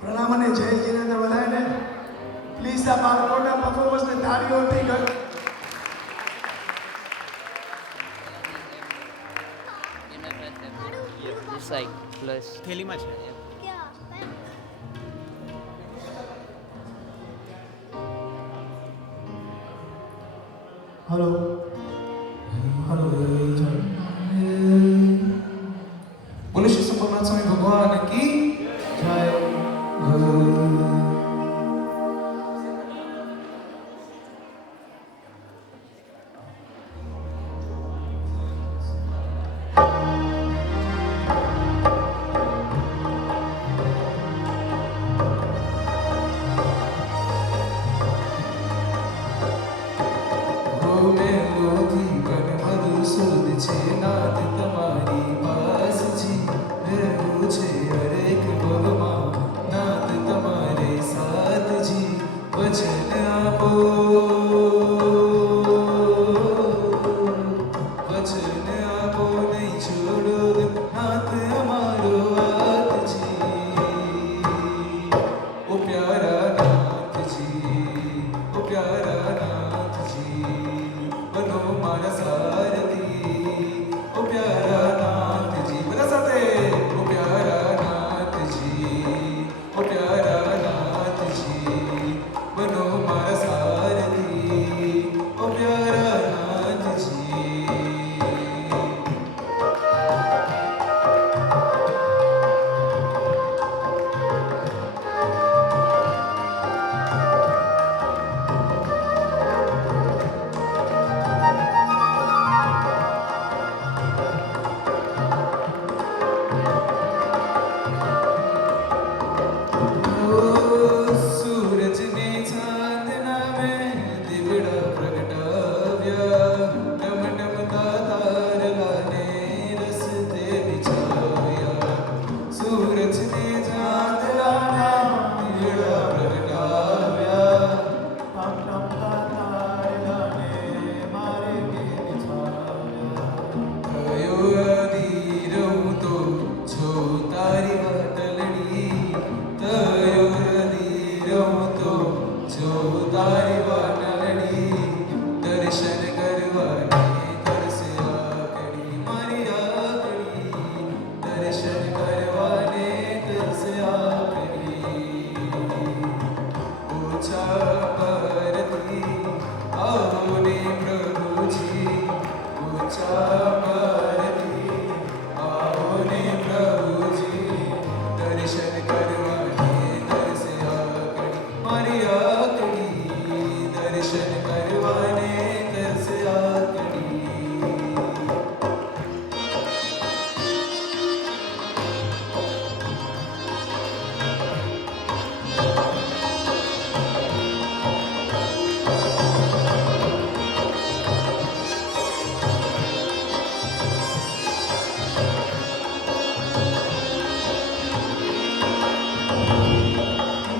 પ્રણામ અને જય જીનેન્દ્ર બધાને. પ્લીઝ આ બાળકોના પરફોર્મન્સને તાળીઓથી કર. This side plus થેલીમાં છે. Hello hello. બોલો શ્રી સંભવનાથ સ્વામી ભગવાન કી જય.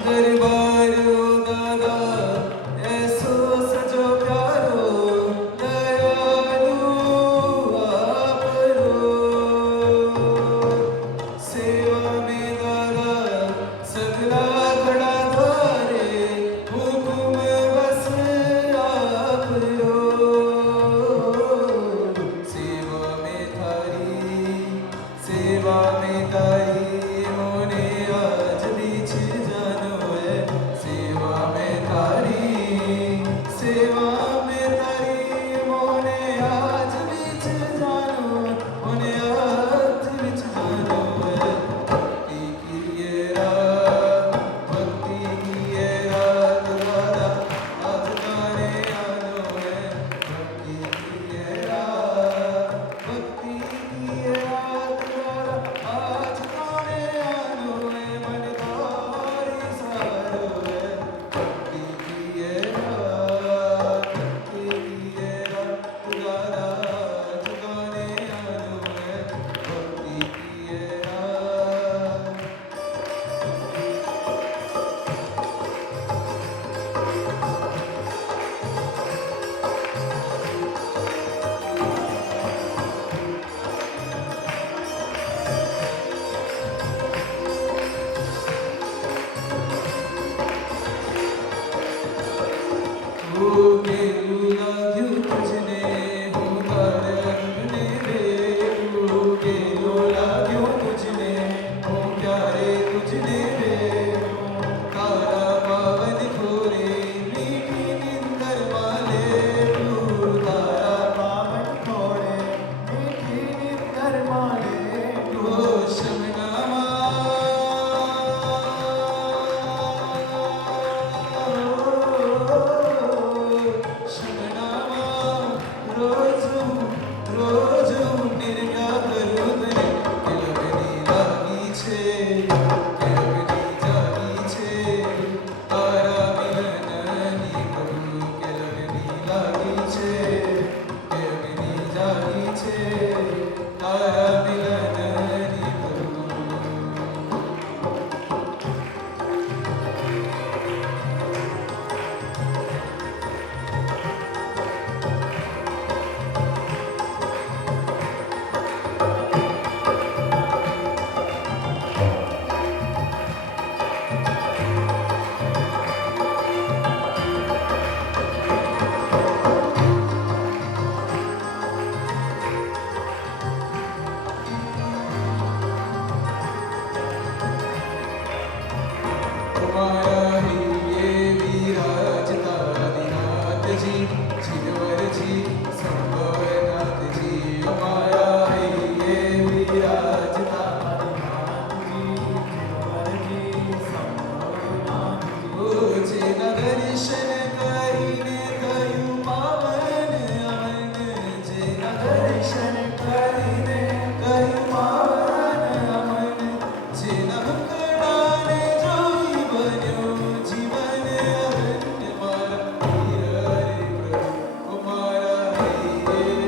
दरबार दादा ऐसो सजो प्यार જીવવરજી જીવવરજી સંભવનાથજી અમારા હૈયે વિરાજતા જેના દર્શન કરીને થયું પાવન અમન જેના દર્શન કરીને થયું પાવન અમન જેના મુખડાને જોઈ બન્યો જીવન અરણ્ય મારા વીર હરે પ્રભુ મારા હૈયે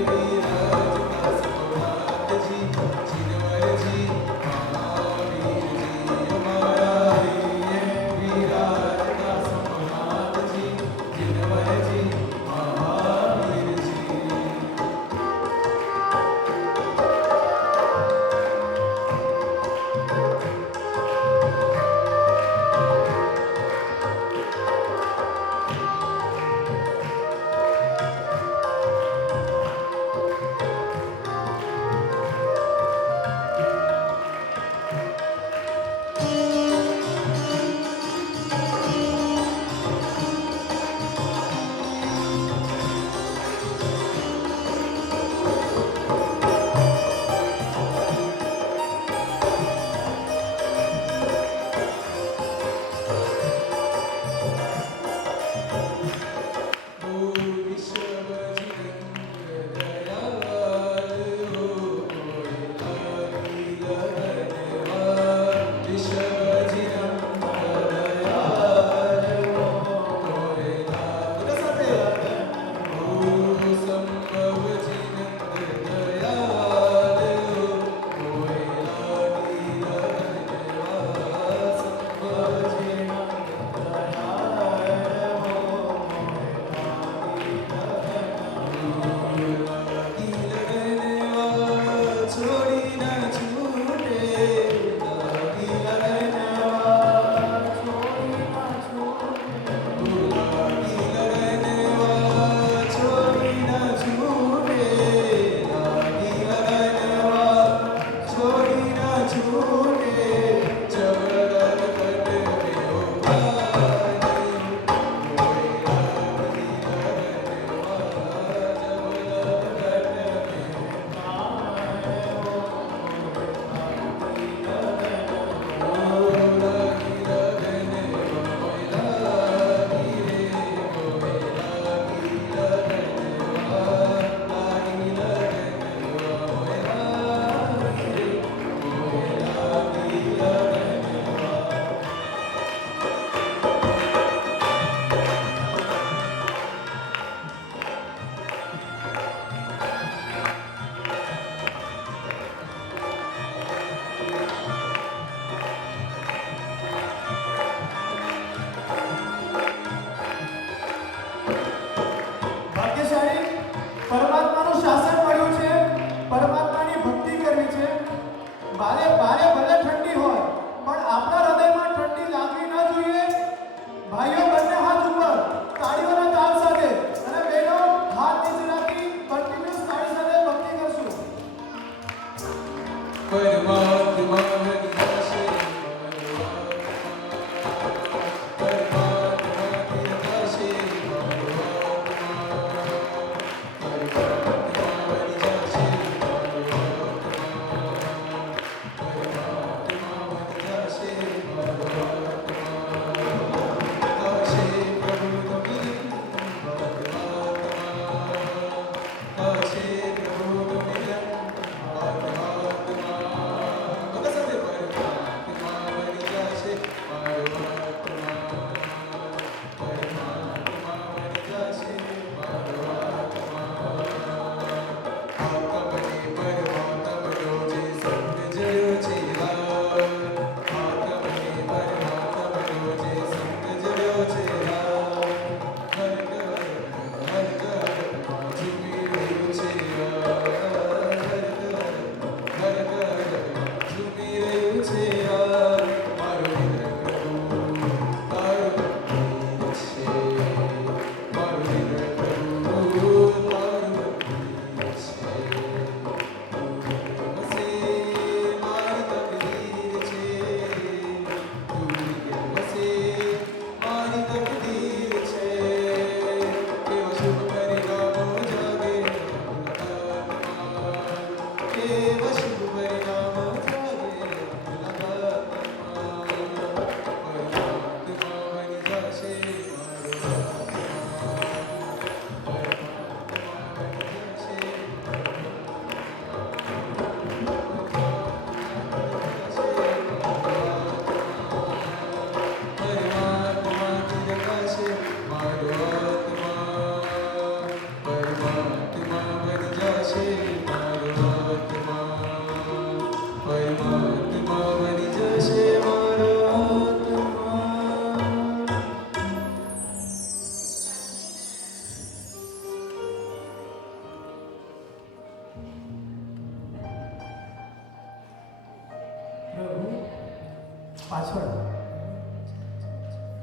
પાછળ.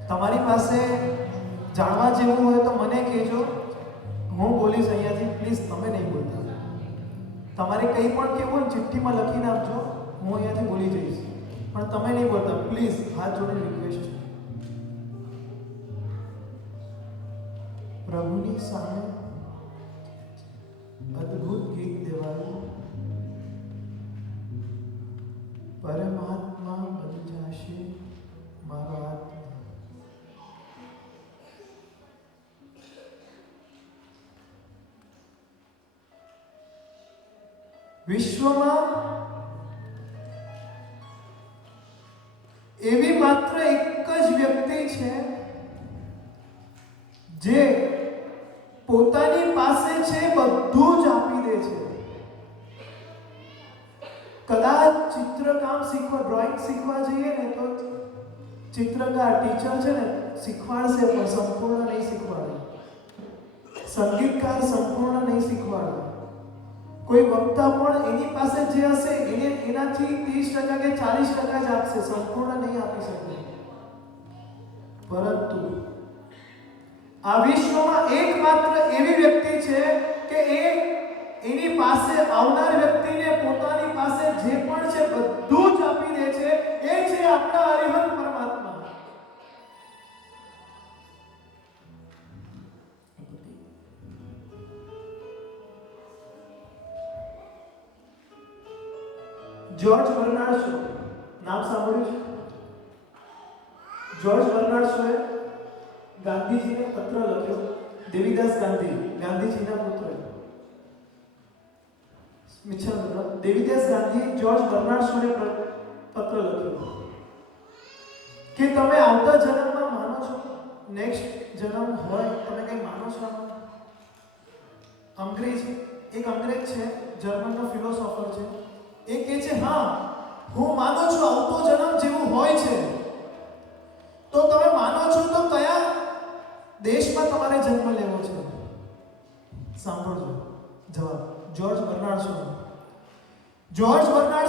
તમારી પાસે જાણવા જેવું હોય તો મને કહેજો, હું બોલીશ અહીંયાથી. પ્લીઝ તમે નહીં બોલતા. તમારે કંઈ પણ કહેવું હોય ચિઠ્ઠીમાં લખીને આપજો, હું અહીંયાથી બોલી જઈશ, પણ તમે નહીં બોલતા પ્લીઝ. હાથ જોડે રિક્વેસ્ટ છે. પ્રભુની સામે અદ્ભુત ગીત દેવાયું, પરમાત્મા બની જશે મારો આત્મા. વિશ્વમાં એવી માત્ર એક જ વ્યક્તિ છે જે પોતાની પાસે છે બધું જ આપી દે છે. કદાચ ચિત્રકામ શીખવા, ડ્રોઈંગ શીખવા જઈએ ને તો ચિત્રકાર ટીચર છે ને શીખવાડશે પણ સંપૂર્ણ નહીં શીખવાડે. સંગીતકાર સંપૂર્ણ નહીં શીખવાડે. કોઈ વક્તા પણ એની પાસે જે હશે એનાથી 30% કે 40% જ આપશે, સંપૂર્ણ નહીં આપી શકે. પરંતુ આ વિશ્વમાં એકમાત્ર એવી વ્યક્તિ છે કે એની પાસે આવનાર વ્યક્તિને પોતાની પાસે જે પણ છે બધું જ આપી દે છે. એ છે આપણા હરિહર પરમાત્મા. જ્યોર્જ બર્નાર્ડ શો નામ સાંભળ્યું છે? જ્યોર્જ બર્નાર્ડ શોએ ગાંધીજીને પત્ર લખ્યો. દેવીદાસ ગાંધી, ગાંધીજીના પુત્ર. દેવીદાસ ગાંધીએ જ્યોર્જ બર્નાર્ડ શોને પત્ર લખ્યો કે તમે આવતા જન્મમાં માનો છો, નેક્સ્ટ જન્મ હોય, તમે કંઈ માનો છો? એક અંગ્રેજ છે, જર્મનનો ફિલોસોફર છે. એ કહે છે હા, હું માનું છું આવતો જન્મ જેવું હોય છે. તો તમે માનો છો તો કયા દેશમાં તમારે જન્મ લેવો છે? સાંભળજો જવાબ. જ્યોર્જ બર્નાર્ડ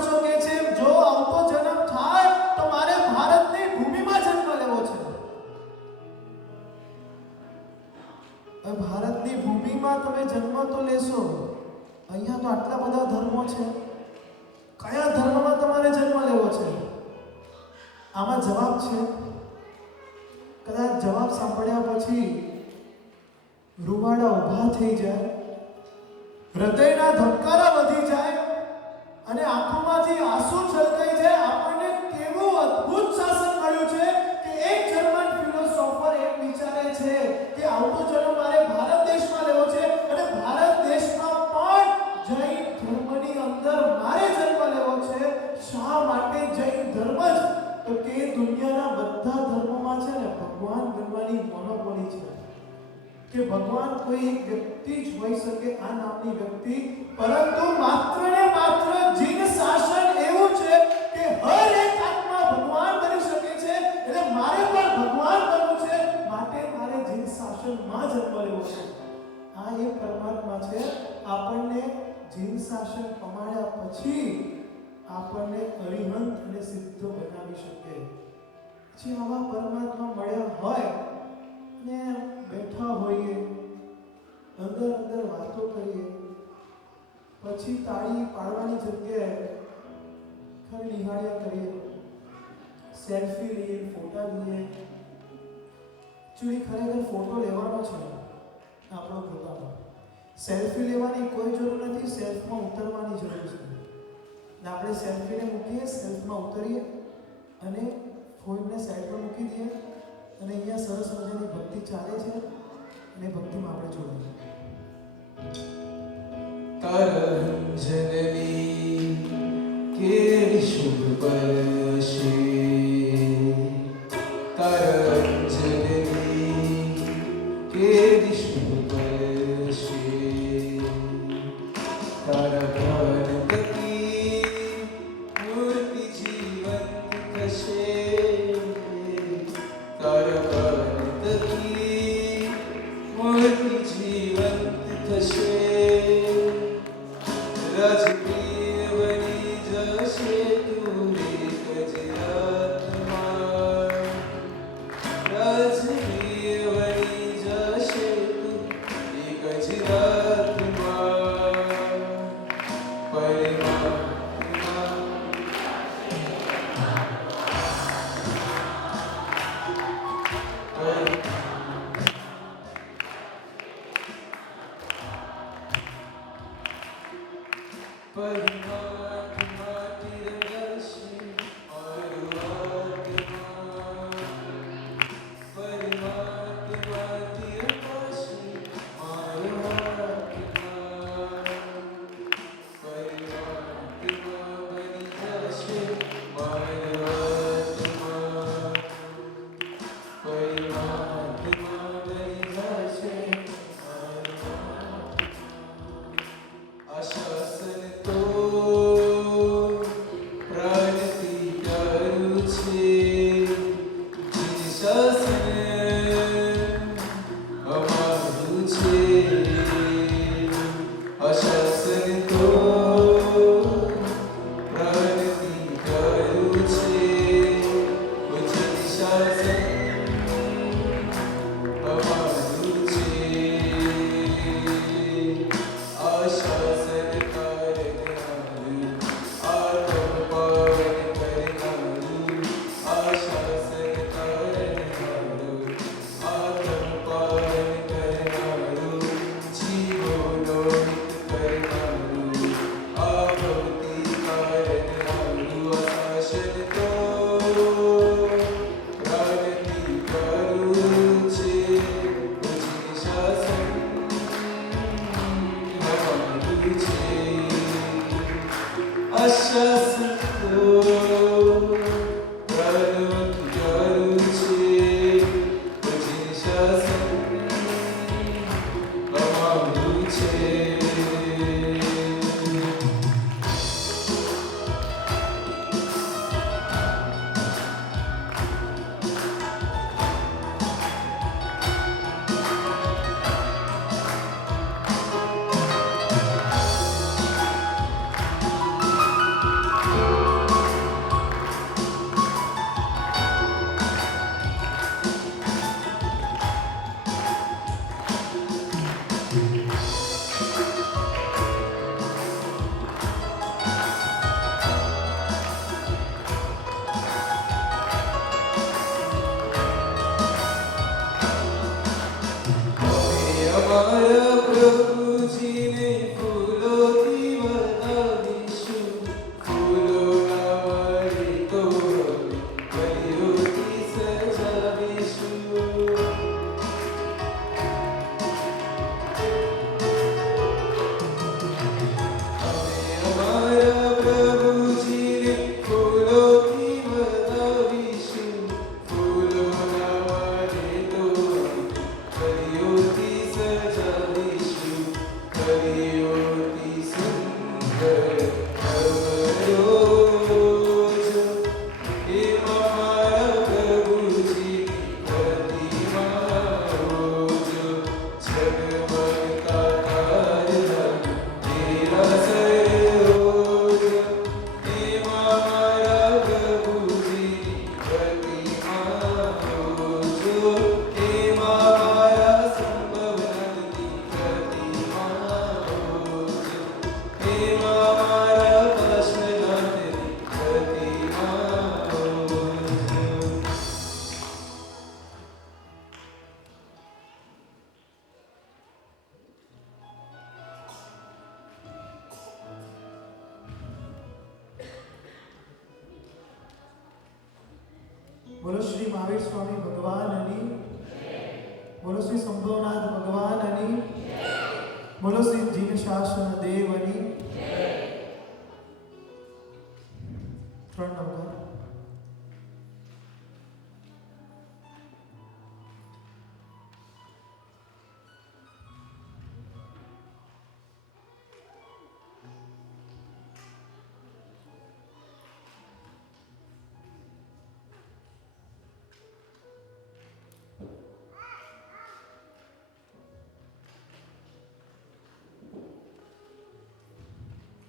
શો કહે છે જો આવતો જન્મ થાય તો મારે ભારતની ભૂમિમાં જન્મ લેવો છે. ભારતની ભૂમિમાં તમે જન્મ તો લેશો, અહીંયા તો આટલા બધા ધર્મો છે, કયા ધર્મમાં તમારે જન્મ લેવો છે? આમાં જવાબ છે. કદાચ જવાબ સાંભળ્યા પછી રૂવાડા ઊભા થઈ જાય, હૃદયના ધબકારા વધી જાય અને આંખોમાંથી આંસુ છલકાઈ જાય. આપણને કેવું અદ્ભુત શાસન મળ્યું છે કે એક જર્મન ફિલોસોફર એમ વિચારે છે કે આવતો જન્મ મારે ભારત દેશમાં લેવો છે અને ભારત દેશમાં પણ જૈન ધર્મની અંદર મારે જન્મ લેવો છે. શા માટે જૈન ધર્મ જ? તો કે દુનિયાના બધા ધર્મોમાં છે ને ભગવાન બનવાની મોનોપોલી છે, કે ભગવાન કોઈ એક વ્યક્તિ જ હોઈ શકે, આ નામની વ્યક્તિ. પરંતુ માત્ર ને માત્ર જીન શાસન એવું છે કે હર એક આત્મા ભગવાન બની શકે છે. એટલે મારે પણ ભગવાન બનવું છે, માટે મારે જીન શાસનમાં જન્મ લેવો છે. આ એક પરમાત્મા છે. આપણને જીન શાસન પમાડ્યા પછી આપણને અરિહંત અને સિદ્ધ બનાવી શકે. જે આવા પરમાત્મા મળ્યા હોય ને બેઠા હોઈએ, અંદર વાતો કરીએ, પછી તાળી પાડવાની જગ્યાએ ખાલી નિહાળ્યા કરીએ, સેલ્ફી લઈએ, ફોટા લઈએ. ખરેખર ફોટો લેવાનો છે આપણો પોતાનો. સેલ્ફી લેવાની કોઈ જરૂર નથી, સેલ્ફમાં ઉતરવાની જરૂર છે. આપણે સેલ્ફીને મૂકીએ, સેલ્ફમાં ઉતરીએ અને ફોનને સાઈડ પર મૂકી દઈએ અને અહીંયા સરસ મજાની ભક્તિ ચાલે છે અને ભક્તિમાં આપણે જોડાઈએ. કરંજનની કેરી શુભ બરશે, કરંજનની કેરી શુભ બરશે, તારા ભક્તિ મૂર્તિ જીવંત થશે, તારા ભક્તિ મૂર્તિ જીવંત થશે, રાજપ્રિય બની જશે તું એક જ રાતમાં. બોલો શ્રી મહાવીર સ્વામી ભગવાનની, બોલો શ્રી સંભવનાથ ભગવાનની, બોલો શ્રી જીન શાસન દેવની. 3 નંબર.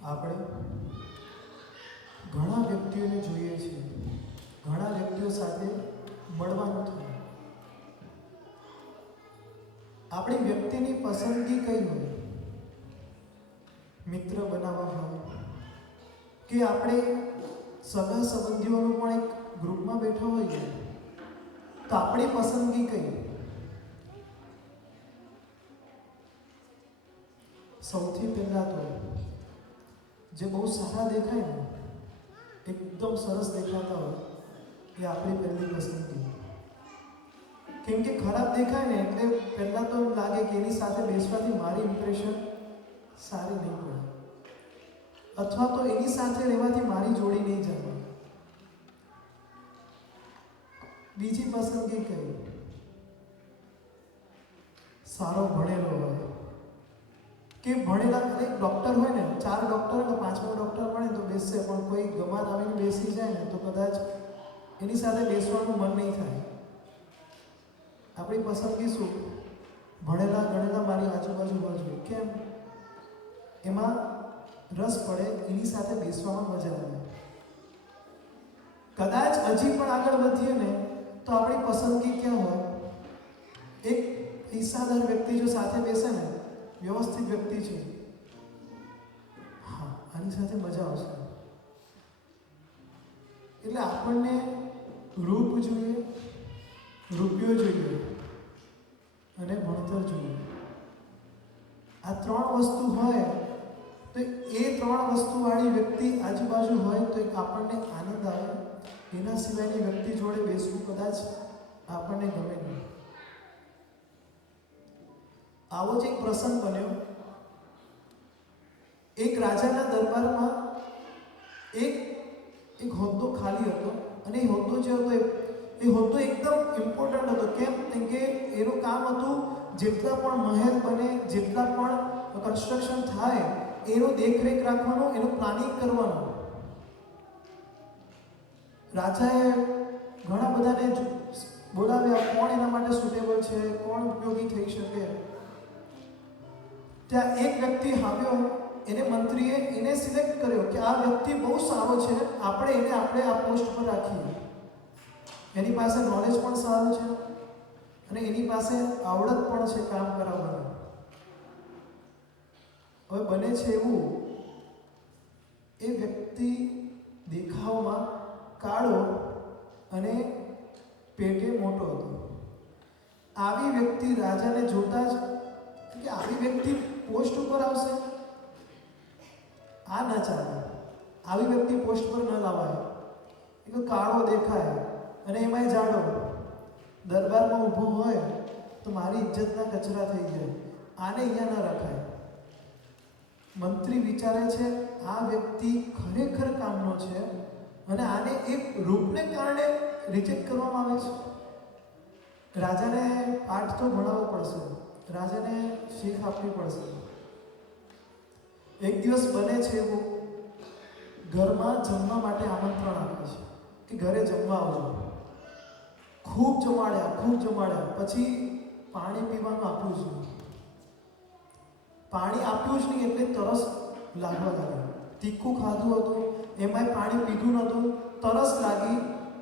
આપણે ઘણા વ્યક્તિઓને જોઈએ છીએ, ઘણા વ્યક્તિઓ સાથે મળવાનું થાય. આપણી વ્યક્તિની પસંદગી કઈ હોય, મિત્ર બનાવવા હોય કે આપણે સગા સંબંધીઓનું પણ એક ગ્રુપમાં બેઠા હોઈએ, તો આપણી પસંદગી કઈ? સૌથી પહેલા તો જે બહુ સારા દેખાય ને, એકદમ સરસ દેખાતા હોય, એ આપણી પહેલી પસંદગી. કેમ કે ખરાબ દેખાય ને એટલે પહેલાં તો લાગે કે એની સાથે બેસવાથી મારી ઇમ્પ્રેશન સારી નહીં પડે, અથવા તો એની સાથે રહેવાથી મારી જોડી નહીં જાય. બીજી પસંદગી કઈ? સારો ભણેલો હોય કે ભણેલા, એક ડૉક્ટર હોય ને, 4 ડૉક્ટર હોય તો 5મો ડૉક્ટર ભણે તો બેસશે, પણ કોઈ ગમાર આવીને બેસી જાય ને તો કદાચ એની સાથે બેસવાનું મન નહીં થાય. આપણી પસંદગી શું? ભણેલા ગણેલા મારી આજુબાજુ હોવા જોઈએ. કેમ? એમાં રસ પડે, એની સાથે બેસવામાં મજા આવે. કદાચ હજી પણ આગળ વધીએ ને તો આપણી પસંદગી ક્યાં હોય? એક પૈસાદાર વ્યક્તિ જો સાથે બેસે ને, વ્યવસ્થિત વ્યક્તિ છે, હા આની સાથે મજા આવશે. એટલે આપણને રૂપ જોઈએ, રૂપિયો જોઈએ અને ભણતર જોઈએ. આ 3 વસ્તુ હોય તો એ 3 વસ્તુવાળી વ્યક્તિ આજુબાજુ હોય તો એક આપણને આનંદ આવે. એના સિવાયની વ્યક્તિ જોડે બેસવું કદાચ આપણને ગમે નહીં. આવો જ એક પ્રસંગ બન્યો. એક રાજાના દરબારમાં એક હોદ્દો ખાલી હતો, અને એ હોદ્દો જે હતો એ હોદ્દો એકદમ ઇમ્પોર્ટન્ટ હતો. કેમ? કેમ કે એનું કામ હતું જેટલા પણ મહેલ બને, જેટલા પણ કન્સ્ટ્રક્શન થાય એનું દેખરેખ રાખવાનું, એનું પ્લાનિંગ કરવાનું. રાજાએ ઘણા બધાને બોલાવ્યા, કોણ એના માટે સુટેબલ છે, કોણ ઉપયોગી થઈ શકે. ત્યાં એક વ્યક્તિ આવ્યો, એને મંત્રીએ એને સિલેક્ટ કર્યો કે આ વ્યક્તિ બહુ સારો છે, આપણે આ પોસ્ટ પર રાખીએ. એની પાસે નોલેજ પણ સારું છે અને એની પાસે આવડત પણ છે કામ કરાવવાની. હવે બને છે એવું, એ વ્યક્તિ દેખાવમાં કાળો અને પેટે મોટો હતો. આવી વ્યક્તિ રાજાને જોતા જ કે આવી વ્યક્તિ પોસ્ટ ઉપર આવશે, આ ન ચાલે, આવી વ્યક્તિ પોસ્ટ પર ન લાવાય. એ કાળો દેખાય અને એમાંય જાડો, દરબારમાં ઊભો હોય તો મારી ઇજ્જતના કચરા થઈ જાય, આને અહીંયા ન રખાય. મંત્રી વિચારે છે આ વ્યક્તિ ખરેખર કામનો છે અને આને એક રૂપને કારણે રિજેક્ટ કરવામાં આવે છે. રાજાને પાઠ તો ભણાવવો પડશે, રાજાને શીખ આપવી પડશે. એક દિવસ બને છે એવું, ઘરમાં જમવા માટે આમંત્રણ આપે છે કે ઘરે જમવા આવજો. ખૂબ જમાડ્યા. પછી પાણી પીવાનું આપ્યું જ નહીં. પાણી આપ્યું જ નહીં એટલે તરસ લાગવા લાગી. તીખું ખાધું હતું, એમાંય પાણી પીધું નહોતું, તરસ લાગી.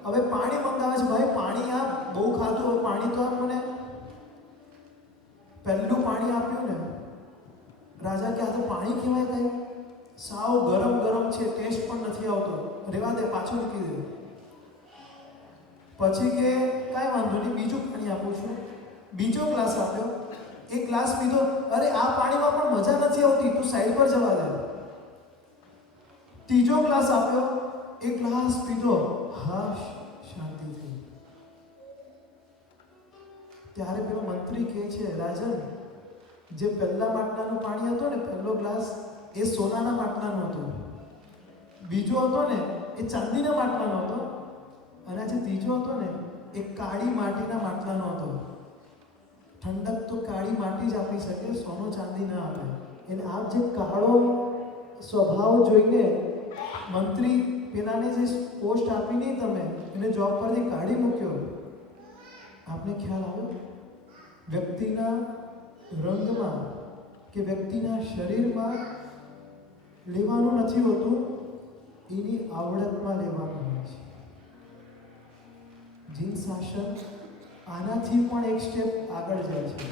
હવે પાણી મંગાવે છે, ભાઈ પાણી આપ, બહુ ખાધું, હવે પાણી તો આપ મને. પહેલું પાણી આપ્યું ને, રાજા કે આ તો પાણી કહેવાય કઈ? સાવ ગરમ છે, ટેસ્ટ પણ નથી આવતો, રેવા દે, પાછું મૂકી દે. પછી કે કાંઈ વાંધો નહીં, બીજું પાણી આપું છું. બીજો ગ્લાસ આપ્યો, એક ગ્લાસ પીધો, અરે આ પાણીમાં પણ મજા નથી આવતી, તું સાઈડ પર જવા દે. ત્રીજો ગ્લાસ આપ્યો, એક ગ્લાસ પીધો, હા શાંતિ થઈ. ત્યારે પેલો મંત્રી કહે છે, રાજન, જે પહેલા માટલાનું પાણી હતું ને, પહેલો ગ્લાસ, એ સોનાના માટલાનો હતો. બીજો હતો ને એ ચાંદીના માટલાનો હતો, અને આ જે ત્રીજો હતો ને એ કાળી માટીના માટલાનો હતો. ઠંડક તો કાળી માટી જ આપી શકે, સોનો ચાંદી ના આપે. એટલે આપ જે કાળો સ્વભાવ જોઈને મંત્રી પેલાને જે પોસ્ટ આપી નહીં, તમે એને જોબ પરથી કાઢી મૂક્યો. આપને ખ્યાલ આવે? વ્યક્તિના રંગમાં કે વ્યક્તિના શરીરમાં લેવાનું નથી હોતું, એની આવડતમાં લેવાનું હોય છે. જીન શાસન આનાથી પણ એક સ્ટેપ આગળ જાય છે.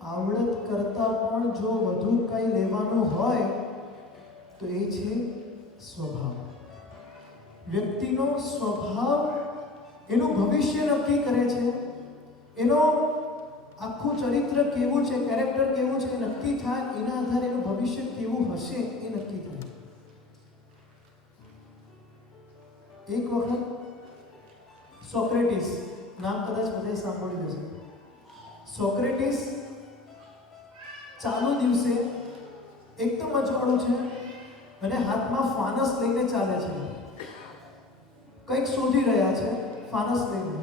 આવડત કરતાં પણ જો વધુ કંઈ લેવાનું હોય તો એ છે સ્વભાવ. વ્યક્તિનો સ્વભાવ એનું ભવિષ્ય નક્કી કરે છે. એનો આખું ચરિત્ર કેવું છે, કેરેક્ટર કેવું છે એ નક્કી થાય. એના આધારે એનું ભવિષ્ય કેવું હશે એ નક્કી થાય. એક વખત સોક્રેટિસ નામ કદાચ બધાએ સાંભળ્યું હશે. સોક્રેટિસ ચાલુ દિવસે એકદમ અજવાળું છે અને હાથમાં ફાનસ લઈને ચાલે છે. કંઈક શોધી રહ્યા છે ફાનસ લઈને.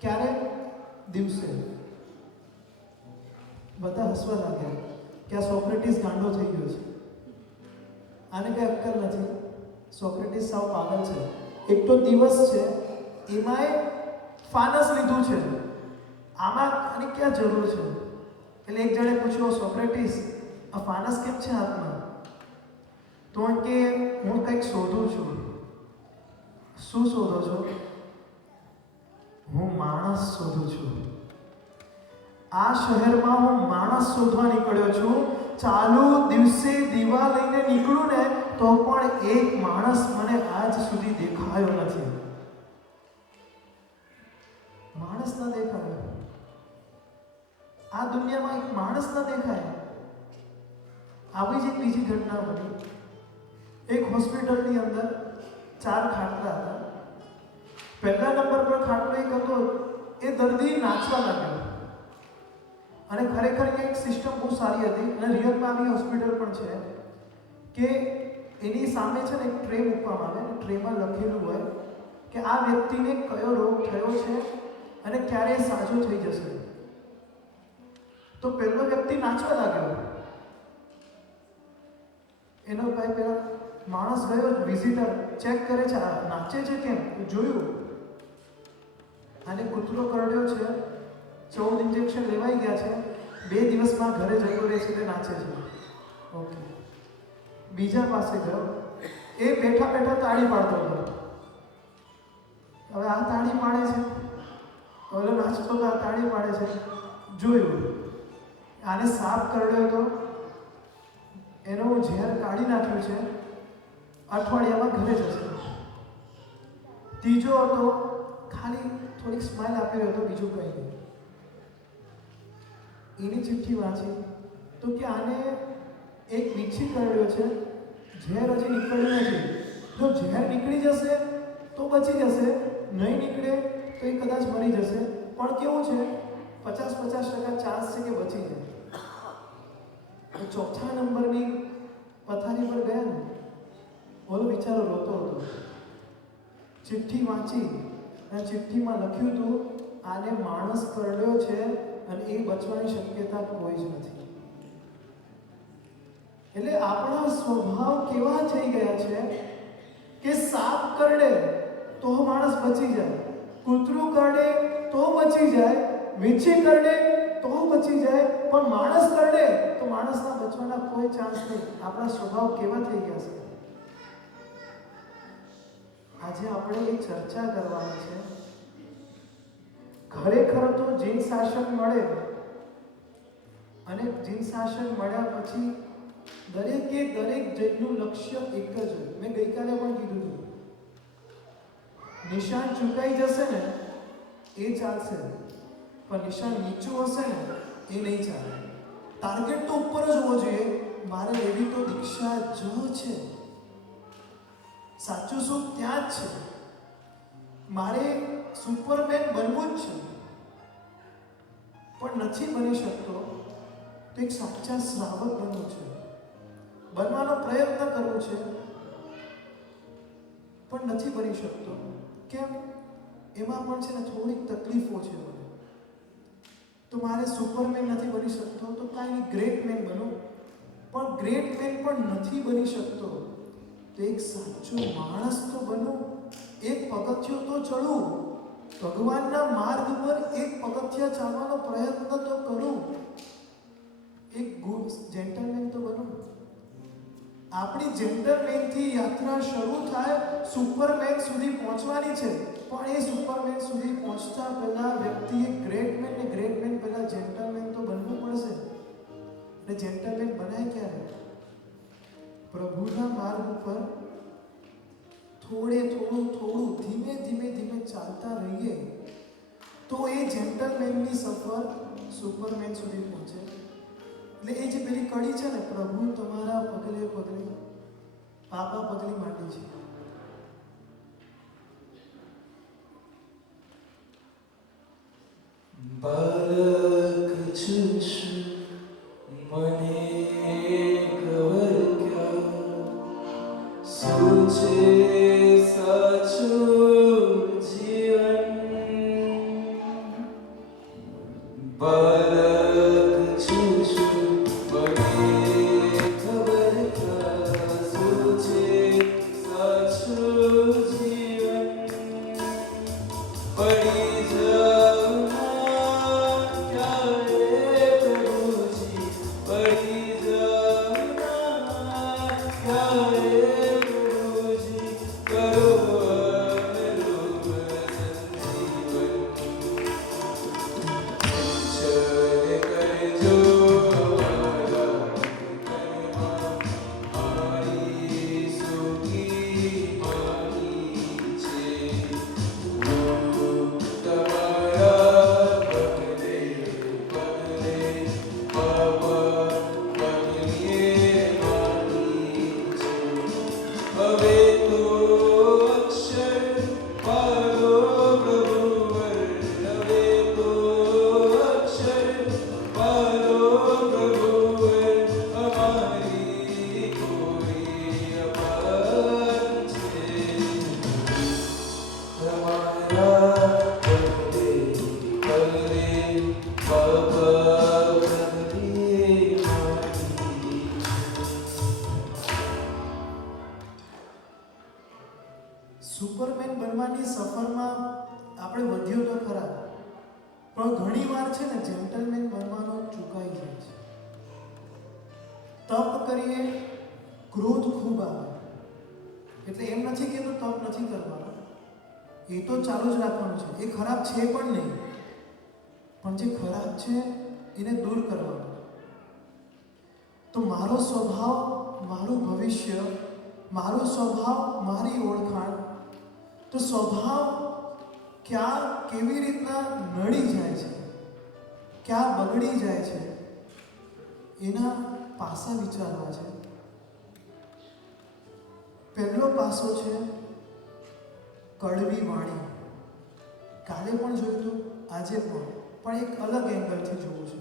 ક્યારે? દિવસે. બધા હસવા લાગ્યા કે આ સોક્રેટિસ ગાંડો થઈ ગયો છે, આને કઈ અક્કલ નથી, સોક્રેટિસ સાવ પાગલ છે. એક તો દિવસ છે, એમાંય ફાનસ લીધું છે, આમાં આની ક્યાં જરૂર છે? એટલે એક જણે પૂછ્યું, સોક્રેટિસ આ ફાનસ કેમ છે હાથમાં? તો કે હું કંઈક શોધું છું. શું શોધો છો? હું માણસ શોધું છું. આ શહેરમાં હું માણસ શોધવા નીકળ્યો છું. ચાલુ દિવસે દીવા લઈને નીકળું ને તો પણ એક માણસ મને આજ સુધી દેખાયો નથી. માણસ ના દેખાયો. આ દુનિયામાં એક માણસ ના દેખાય. આવી જ એક બીજી ઘટના બની. એક હોસ્પિટલની અંદર 4 ખાટલા હતા. પહેલા નંબર પર ખાટલો એક હતો, એ દર્દી નાચવા લાગ્યો. અને ખરેખર એક સિસ્ટમ બહુ સારી હતી અને રિયલમાં આવી હોસ્પિટલ પણ છે કે એની સામે છે ને એક ટ્રે મૂકવામાં આવે. ટ્રેમાં લખેલું હોય કે આ વ્યક્તિને કયો રોગ થયો છે અને ક્યારે સાજો થઈ જશે. તો પહેલો વ્યક્તિ નાચવા લાગ્યો. એનો ભાઈ પેલા માણસ ગયો, વિઝિટર ચેક કરે છે, આ નાચે છે કેમ? જોયું, આને કૂતરો કરડ્યો છે, 14 ઇન્જેક્શન લેવાઈ ગયા છે, 2 દિવસમાં ઘરે જતો રહે છે, નાચે છે. ઓકે. બીજા પાસે ગયો, એ બેઠા બેઠા તાળી પાડતો હતો. હવે આ તાળી પાડે છે, ઓલો નાચતો તો આ તાળી પાડે છે. જોયું, આને સાપ કરડ્યો હતો, એનો ઝેર કાઢી નાખ્યું છે, અઠવાડિયામાં ઘરે જશે. ત્રીજો હતો, ખાલી થોડીક સ્માઇલ આપી રહ્યો હતો, બીજું કંઈ નહીં. એની ચિઠ્ઠી વાંચી તો કે આને એક વીંછી કરડ્યો છે, ઝેર હજી નીકળ્યું નથી. જો ઝેર નીકળી જશે તો બચી જશે, નહીં નીકળે તો એ કદાચ મરી જશે. પણ કેવું છે, 50-50% ચાન્સ છે કે બચી જાય. ચોથા નંબરની પથારી પર ગયા ને, ઓલો બિચારો રોતો હતો. ચિઠ્ઠી વાંચી અને ચિઠ્ઠીમાં લખ્યું હતું, આને માણસ કરડ્યો છે અને એ બચવાની શક્યતા કોઈ જ નથી. એટલે આપણા સ્વભાવ કેવા થઈ ગયા છે કે સાપ કરડે તો માણસ બચી જાય, કૂતરું કરડે તો બચી જાય, વીંછી કરડે તો બચી જાય, પણ માણસ કરડે તો માણસના બચવાના કોઈ ચાન્સ નહીં. આપણા સ્વભાવ કેવા થઈ ગયા છે. આજે આપણે એક ચર્ચા કરવાની છે. ખરેખર તો જીન શાસન મળે અને જીન શાસન મળ્યા પછી દરેકે દરેક જણનું લક્ષ્ય એક જ હોય. મેં ગઈકાલે પણ કીધું હતું, નિશાન ચૂકાઈ જશે ને એ ચાલશે, પણ નિશાન નીચું હશે ને એ નહીં ચાલે. ટાર્ગેટ તો ઉપર જ હોવો જોઈએ. મારે લેવી તો દીક્ષા જ છે, સાચું સુખ ત્યાં જ છે. મારે સુપરમેન બનવું જ છે, પણ નથી બની શકતો તો એક સાચા શ્રાવક બનવું છે. બનવાનો પ્રયત્ન કરવો છે, પણ નથી બની શકતો. કેમ? એમાં પણ છે ને થોડીક તકલીફો છે મને. તો મારે સુપરમેન નથી બની શકતો તો કાંઈ ગ્રેટ મેન બનું, પણ ગ્રેટ મેન પણ નથી બની શકતો તો એક સાચો માણસ તો બનું, એક પગથિયું તો ચડું, ભગવાનના માર્ગ પર એક પગથિયા ચાલવાનો પ્રયત્ન તો કરું, એક ગુડ જેન્ટલમેન તો બનું. આપણી જેન્ટલમેનથી યાત્રા શરૂ થાય, સુપરમેન સુધી પહોંચવાની છે. પણ એ સુપરમેન સુધી પહોંચતા પહેલા વ્યક્તિએ ગ્રેટ મેન પહેલા જેન્ટલમેન તો તો બનવું પડશે. અને જેન્ટલમેન બનાય ક્યારે? પ્રભુના માર્ગ ઉપર થોડું ધીમે ધીમે ચાલતા રહીએ તો એ જેન્ટલમેનની સફર સુપરમેન સુધી પહોંચે. એટલે એ જે પેલી કડી છે ને, પ્રભુ તમારા પગલે પગલે પાપા પગલી માંડી છે. બાલક છું શું, મને ખબર ક્યાં શું છે સાચું જીવન. બાલક છું શું, મને ખબર ક્યાં શું છે સાચું જીવન. પડી જાઉં ના ક્યારે પ્રભુજી, પડી જાઉં ના ક્યારે પ્રભુજી, કરો અનુરૂપ સંજીવન. ચલ કરજો અમારા તનમાં, મારી સુખી માની છે. તમારા પગલે પગલે બાબા પગલીએ માની છે. હવે તો અક્ષર પાડો પ્રભુવર, હવે તો અક્ષર પાડો પ્રભુવર. અમારી કોઈ અપાર છે. તમારા પગલે પગલે બાબા પગલીએ માની છે. સુપરમેન બનવાની સફરમાં આપણે વધ્યો તો ખરા, પણ ઘણીવાર છે ને જેન્ટલમેન બનવાનો ચૂકાઈ જાય છે. તપ કરીએ, ક્રોધ ખૂબ આવે. એટલે એમ નથી કે તપ નથી કરવાનો, એ તો ચાલુ જ રાખવાનું છે. એ ખરાબ છે પણ નહીં, પણ જે ખરાબ છે એને દૂર કરવાનો. તો મારો સ્વભાવ મારું ભવિષ્ય, મારો સ્વભાવ મારી ઓળખાણ. તો સ્વભાવ ક્યાં કેવી રીતના નડી જાય છે, ક્યાં બગડી જાય છે, એના પાસા વિચારવા છે. પહેલો પાસો છે કડવી વાણી. કાલે પણ જોયું, આજે પણ એક અલગ એંગલથી જોવું છે.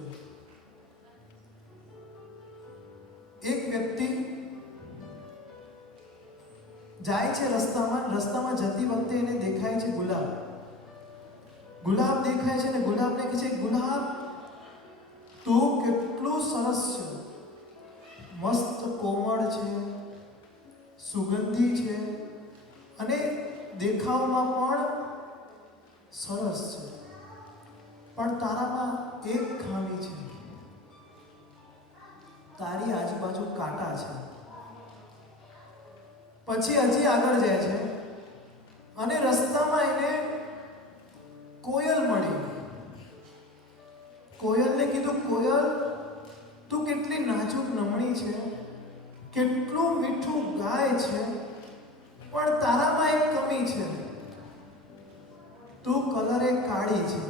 એક વ્યક્તિ જાય છે રસ્તામાં જતી વખતે એને દેખાય છે ગુલાબ દેખાય છે ને ગુલાબને કહે છે, ગુલાબ તું કેટલું સરસ છે, મસ્ત કોમળ છે, સુગંધી છે અને દેખાવમાં પણ સરસ છે, પણ તારામાં એક ખામી છે, તારી આજુબાજુ કાંટા છે. પછી હજી આગળ જાય છે અને રસ્તામાં એને કોયલ મળી. કોયલને કીધું, કોયલ તું કેટલી નાજુક નમણી છે, કેટલું મીઠું ગાય છે, પણ તારામાં એક કમી છે, તું કલરે કાળી છે.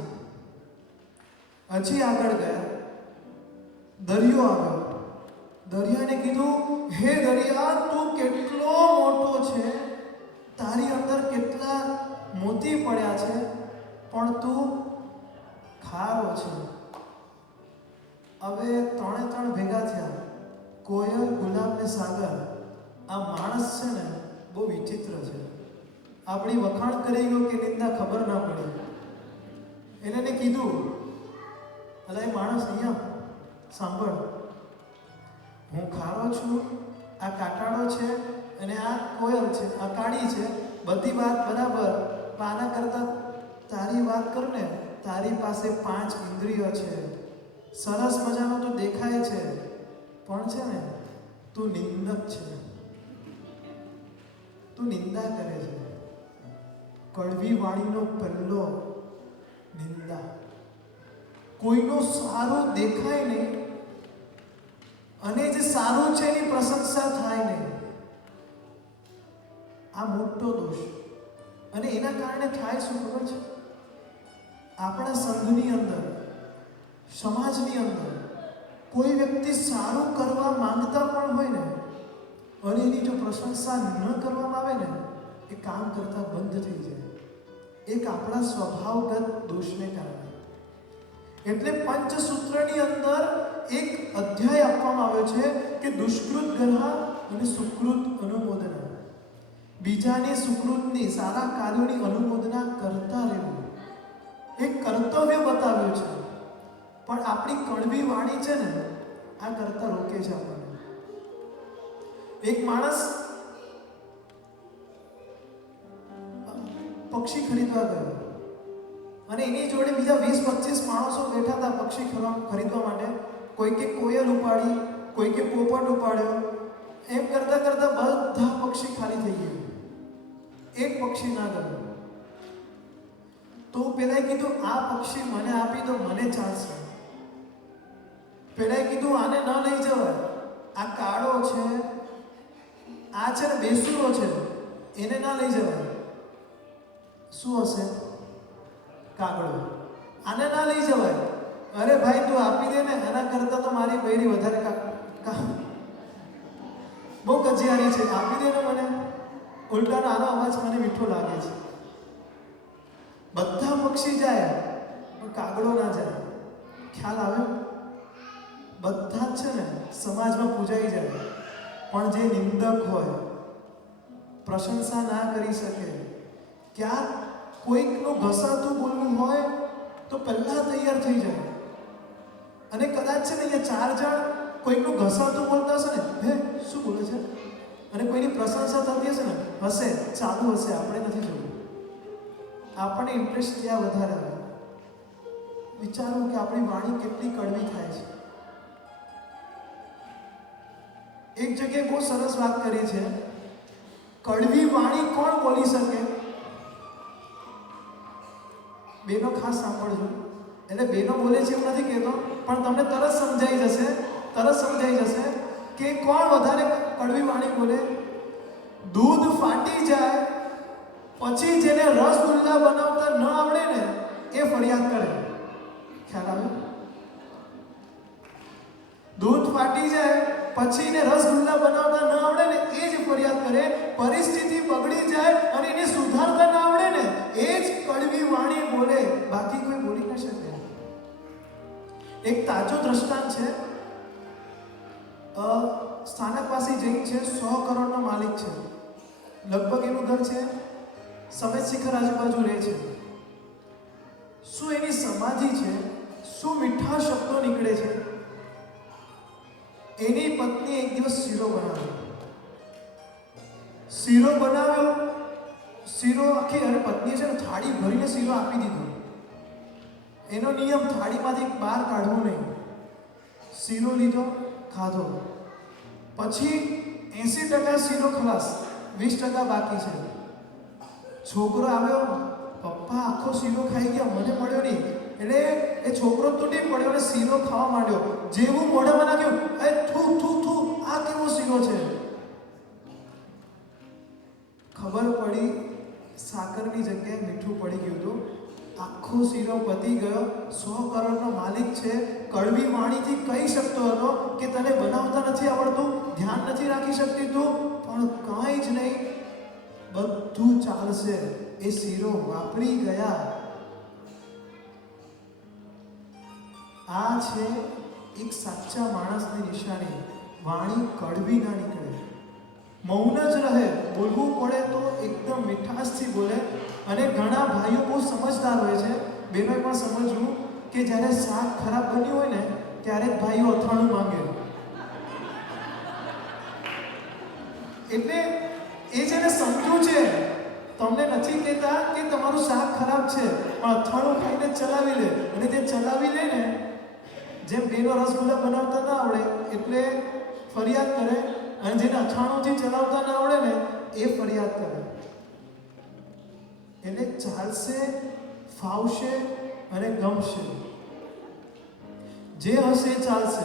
હજી આગળ ગયા, દરિયો આવ્યો. દરિયાને કીધું, હે દરિયા તું કેટલો મોટો છે, તારી અંદર કેટલા મોતી પડ્યા છે, પણ તું ખારો છે. હવે ત્રણ ભેગા થયા, કોયલ, ગુલાબ ને સાગર. આ માણસ છે ને બહુ વિચિત્ર છે. આપણી વખાણ કરી ગયો કે નિંદા ખબર ના પડી. એને કીધું, અલા એ માણસ અહીંયા સાંભળ, હું ખારો છું, આ કાટાળો છે અને આ કોયલ છે, આ કાળી છે, બધી વાત બરાબર. આના કરતા તારી વાત કર ને, તારી પાસે 5 ઇન્દ્રિયો છે, સરસ મજાનો તો દેખાય છે, પણ છે ને તું નિંદક છે, તું નિંદા કરે છે. કડવી વાણીનો પહેલો નિંદા. કોઈનું સારું દેખાય નહીં અને જે સારું છે એની પ્રશંસા થાય નહીં. આ મોટો દોષ. અને એના કારણે થાય શું ખબર છે? આપણા સંઘની અંદર, સમાજની અંદર કોઈ વ્યક્તિ સારું કરવા માંગતા પણ હોય ને અને એની જો પ્રશંસા ન કરવામાં આવે ને, એ કામ કરતા બંધ થઈ જાય. એક આપણા સ્વભાવગત દોષને કારણે. એટલે પંચસૂત્રની અંદર એક અધ્યાય આપવામાં આવ્યો છે કે દુષ્કૃત ગ્રહ અને સુકૃત અનુમોદના. બીજાની સુકૃતની, સારા કાર્યોની અનુમોદના કરતા રહેવું એક કર્તવ્ય બતાવ્યું છે. પણ આપણી કડવી વાણી છે ને, આ કરતા રોકે છે આપણને. એક માણસ પક્ષી ખરીદવા ગયો અને એની જોડે બીજા 20-25 માણસો બેઠા હતા પક્ષી ખરીદવા માટે. કોઈકે કોયલ ઉપાડી, કોઈકે પોપટ ઉપાડ્યો. એમ કરતા કરતા બધા પક્ષી ખાલી થઈ ગયા. એક પક્ષી ના ગયો. તો પેલાએ કીધું, આ પક્ષી મને આપી દો, મને ચાલશે. પેલાએ કીધું, આને ન લઈ જવાય, આ કાળો છે, આ છે ને બેસુરો છે, એને ના લઈ જવાય. શું હશે? કાગડો. આને ના લઈ જવાય. અરે ભાઈ તું આપી દે ને, એના કરતા તો મારી બૈરી વધારે બહુ કજિયારી છે, આપી દે ને મને. ઉલટાનો આનો અવાજ મને મીઠો લાગે છે. બધા પક્ષી જાય પણ કાગડો ના જાય. ખ્યાલ આવે? બધા જ છે ને સમાજમાં પૂજાઈ જાય, પણ જે નિંદક હોય, પ્રશંસા ના કરી શકે, ક્યાંક કોઈકનું ઘસાતું બોલવું હોય તો પહેલા તૈયાર થઈ જાય. અને કદાચ છે ને અહીંયા 4 જણ કોઈકનું ઘસાતું બોલતા હશે ને, હે શું બોલે છે, અને કોઈની પ્રશંસા થતી હશે ને, હશે, ચાલુ હશે, આપણે નથી જોવું. આપણને ઇન્ટરેસ્ટ ત્યાં વધારે આવે. વિચારો કે આપણી વાણી કેટલી કડવી થાય છે. એક જગ્યાએ બહુ સરસ વાત કરી છે. કડવી વાણી કોણ બોલી શકે? બેનો ખાસ સાંભળજો. એટલે બેનો બોલે છે એવું નથી કહેતો, પણ તમને તરત સમજાઈ જશે કે કોણ વધારે કડવી વાણી બોલે. દૂધ ફાટી જાય પછી જેને રસગુલ્લા બનાવતા ન આવડે ને, એ ફરિયાદ કરે. ખ્યાલ આવે? દૂધ ફાટી જાય પછી ને રસગુલ્લા બનાવતા ન આવડે ને, એ જ ફરિયાદ કરે. પરિસ્થિતિ બગડી જાય અને એને સુધારતા ન આવડે ને, એ જ કડવી વાણી બોલે. બાકી કોઈ બોલી ન શકે. એક તાજો દ્રષ્ટાંત છે. સ્થાનકવાસી જૈન છે, 100 કરોડનો માલિક છે. લગભગ એનું ઘર છે સફેદ શિખર આજુબાજુ રહે છે. શું એની સમાધિ છે, શું મીઠા શબ્દો નીકળે છે. એની પત્ની એક દિવસ શીરો બનાવ્યો. શીરો આખી, અને પત્નીએ છે ને થાળી ભરીને શીરો આપી દીધો. એનો નિયમ થાળીમાંથી બહાર કાઢવું નહીં. શીરો લીધો, ખાધો. પછી 80% શીરો ખલાસ, 20% બાકી છે. છોકરો આવ્યો, પપ્પા આખો શીરો ખાઈ ગયા, મને મળ્યો નહીં. એટલે એ છોકરો તૂટી પડ્યો અને શીરો ખાવા માંડ્યો. જેવું મોઢામાં નાખ્યું, એ થૂ થૂ થૂ, આ કેવો શીરો છે. ખબર પડી સાકરની જગ્યાએ મીઠું પડી ગયું હતું. આખો શીરો પતી ગયો. 100 કરોડનો માલિક છે, કડવી વાણીથી કહી શકતો હતો કે તને બનાવતા નથી આવડતું, ધ્યાન નથી રાખી શકતી તું, પણ કંઈ જ નહીં, બધું ચાલશે. એ શીરો વાપરી ગયા. આ છે એક સાચા માણસની નિશાની. વાણી કડવી ના નીકળે, મૌન જ રહે. બોલવું પડે તો એકદમ મીઠાશથી બોલે. અને ઘણા ભાઈઓ બહુ સમજદાર હોય છે, બહેનોએ પણ સમજવું કે જ્યારે શાક ખરાબ બન્યું હોય ને, ત્યારે જ ભાઈઓ અથાણું માંગે. એટલે એ જેને સમજવું છે, તમને નથી કહેતા કે તમારું શાક ખરાબ છે, પણ અથાણું ખાઈને ચલાવી લે. અને તે ચલાવી લે ને, જેમ બેનો રસગુલ્લા બનાવતા ના આવડે એટલે ફરિયાદ કરે, અને જેને અથાણુંથી ચલાવતા ના આવડે ને, એ ફરિયાદ કરે. એને ચાલશે, ફાવશે અને ગમશે. જે હશે એ ચાલશે,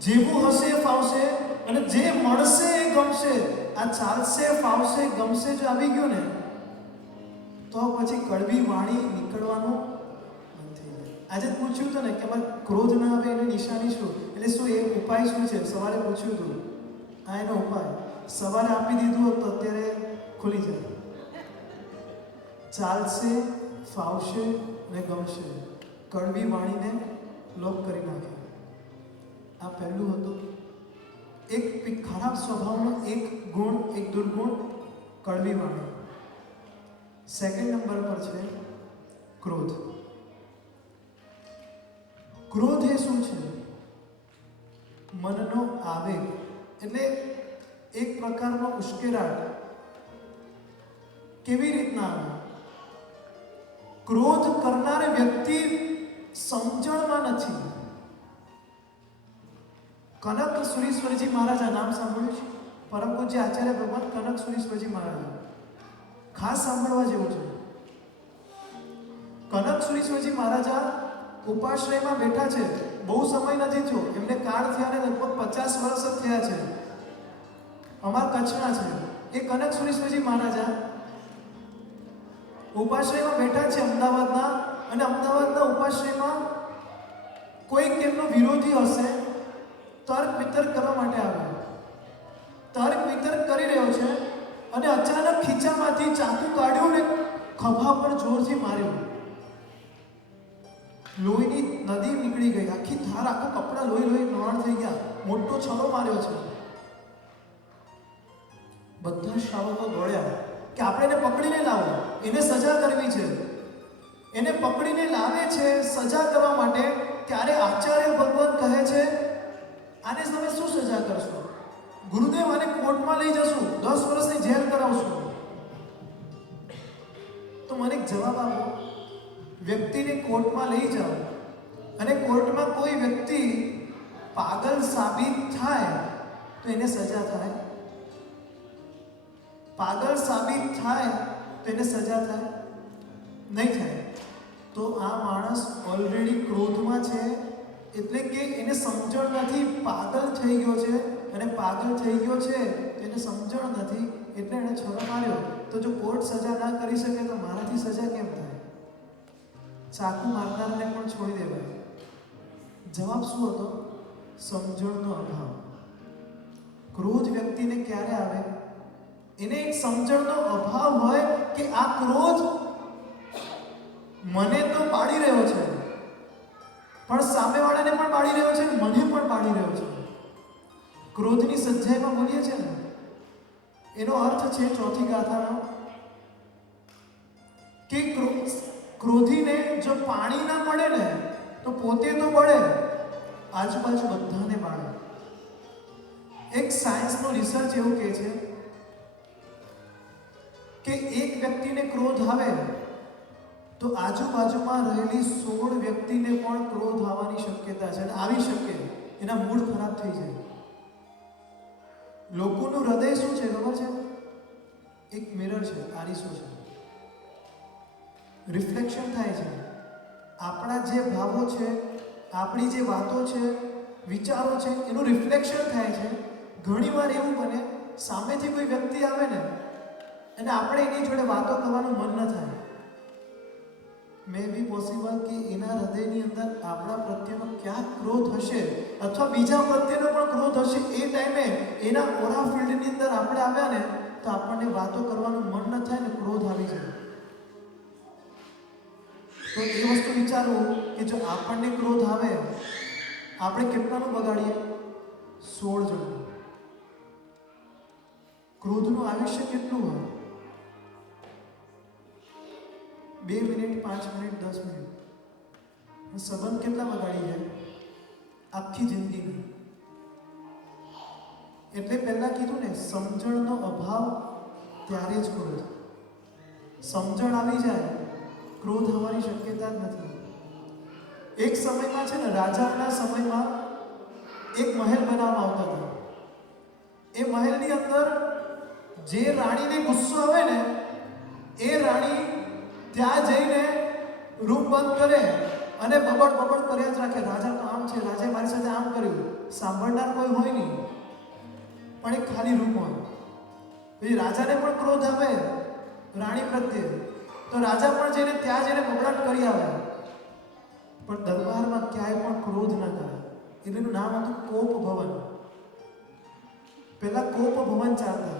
જેવું હશે એ ફાવશે, અને જે મળશે એ ગમશે. આ ચાલશે, ફાવશે, ગમશે જો આવી ગયું ને તો પછી કડવી વાણી નીકળવાનું બંધ થઈ જાય. આજે પૂછ્યું હતું ને કે ક્રોધ ના આવે એની નિશાની શું, એટલે શું એ ઉપાય શું છે? સવારે પૂછ્યું હતું, આ એનો ઉપાય સવારે આપી દીધું હોત તો અત્યારે ખુલી જાય. ચાલશે, ફાવશે અને ગમશે, કડવી વાણીને લોપ કરી નાખે. આ પહેલું હતું. એક ખરાબ સ્વભાવનો એક ગુણ, એક દુર્ગુણ, કડવી વાણી. સેકન્ડ નંબર પર છે ક્રોધ. ક્રોધ એ શું છે? મનનો આવેગ, એટલે એક પ્રકારનો ઉશ્કેરાટ. કેવી રીતના આવે? ક્રોધ કરનાર વ્યક્તિ સમજણમાં નથી. કનક સુરીશ્વરજી મહારાજા નામ સાંભળ્યું છે? પરમ પૂજ્ય આચાર્ય ભગવાન કનક સુરીશ્વરજી મહારાજા, ખાસ સાંભળવા જેવું છે. કનક સુરીશ્વરજી મહારાજા ઉપાશ્રયમાં બેઠા છે. બહુ સમય નથી થયો, એમને કાળ થયા ને લગભગ 50 વર્ષ જ થયા છે. અમારા કચ્છના છે એ કનક સુરીશ્વરજી મહારાજા. ઉપાશ્રયમાં બેઠા છે અમદાવાદના, અને અમદાવાદના ઉપાશ્રયમાં કોઈક એમનો વિરોધી હશે, તર્ક વિતર્ક કરવા માટે આવ્યો. તર્ક વિતર્ક કરી રહ્યો છે અને અચાનક ખીચામાંથી ચાકુ કાઢ્યું ને ખભા પર જોરથી માર્યું. લોહીની નદી નીકળી ગઈ, આખી ધાર, આખા કપડા લોહી નોણ થઈ ગયા. મોટો છરો માર્યો છે. બધા શ્રાવકો દોડ્યા કે આપણે એને પકડીને લાવો, એને સજા કરવી છે. એને પકડીને લાવે છે સજા કરવા માટે. ત્યારે આચાર્ય ભગવાન કહે છે, આને તમે શું સજા કરશો? ગુરુદેવ, આને કોર્ટમાં લઈ જશું, 10 વર્ષની જેલ કરાવશું. તો મને એક જવાબ આપો. વ્યક્તિને કોર્ટમાં લઈ જાઓ અને કોર્ટમાં કોઈ વ્યક્તિ પાગલ સાબિત થાય તો એને સજા થાય? પાગલ સાબિત થાય તો એને સજા થાય? નહીં થાય. તો આ માણસ ઓલરેડી ક્રોધમાં છે, એટલે કે એને સમજણ નથી, પાગલ થઈ ગયો છે. અને પાગલ થઈ ગયો છે તો એને સમજણ નથી, એટલે એને છરો માર્યો. તો જો કોર્ટ સજા ના કરી શકે તો મારાથી સજા કેમ થાય? ચાકુ મારનારને પણ છોડી દેવાય. જવાબ શું હતો? સમજણનો અભાવ. ક્રોધ વ્યક્તિને ક્યારે આવે? એને એક સમજણનો અભાવ હોય કે આ ક્રોધ મને તો પાડી રહ્યો છે, પણ સામેવાળાને પણ પાડી રહ્યો છે, મને પણ પાડી રહ્યો છે. ક્રોધની સજ્જાઈમાં બોલીએ છે ને, એનો અર્થ છે ચોથી ગાથાનો કે ક્રોધીને જો પાણી ના મળે ને તો પોતે તો બળે, આજુબાજુ બધાને બાળે. એક સાયન્સનો રિસર્ચ એવું કહે છે કે એક વ્યક્તિને ક્રોધ આવે તો આજુબાજુમાં રહેલી 16 વ્યક્તિને પણ ક્રોધ આવવાની શક્યતા છે, અને આવી શકે, એના મૂડ ખરાબ થઈ જાય. લોકોનું હૃદય શું છે ખબર છે? એક મિરર છે, આરીસો છે. રિફ્લેક્શન થાય છે. આપણા જે ભાવો છે, આપણી જે વાતો છે, વિચારો છે, એનું રિફ્લેક્શન થાય છે. ઘણીવાર એવું બને, સામેથી કોઈ વ્યક્તિ આવે ને અને આપણે એની જોડે વાતો કરવાનું મન ન થાય. મે બી પોસિબલ કે એના હૃદયની અંદર આપણા પ્રત્યેનો ક્યાંક ક્રોધ હશે, અથવા બીજા પ્રત્યેનો પણ ક્રોધ હશે. એ ટાઈમે એના ઓરા ફિલ્ડની અંદર આપણે આવ્યા ને તો આપણને વાતો કરવાનું મન ન થાય ને ક્રોધ આવી જાય. તો એ વસ્તુ વિચારવું કે જો આપણને ક્રોધ આવે, આપણે કેટલાનું બગાડીએ? 16 જણ. ક્રોધનું આયુષ્ય કેટલું હોય? 2 મિનિટ, 5 મિનિટ, 10 મિનિટ. સંબંધ કેટલા બગાડી જાય? આખી જિંદગીની. એટલે પહેલા કીધું ને, સમજણનો અભાવ ત્યારે જ ક્રોધ. સમજણ આવી જાય, ક્રોધ આવવાની શક્યતા જ નથી. એક સમયમાં છે ને, રાજાઓના સમયમાં એક મહેલ બનાવવામાં આવતો હતો. એ મહેલની અંદર જે રાણીને ગુસ્સો આવે ને, એ રાણી ત્યાં જઈને રૂમ બંધ કરે અને બબડ બબડ કર્યા જ રાખે, રાજા તો આમ છે, રાજાએ મારી સાથે આમ કર્યું. સાંભળનાર કોઈ હોય નહીં, પણ એક ખાલી રૂમ હોય. પછી રાજાને પણ ક્રોધ આવે રાણી પ્રત્યે, તો રાજા પણ જઈને ત્યાં જઈને બબડાટ કરી આવે, પણ દરબારમાં ક્યાંય પણ ક્રોધ ના કરે. એનું નામ હતું કોપ ભવન. પહેલા કોપ ભવન ચાલતા.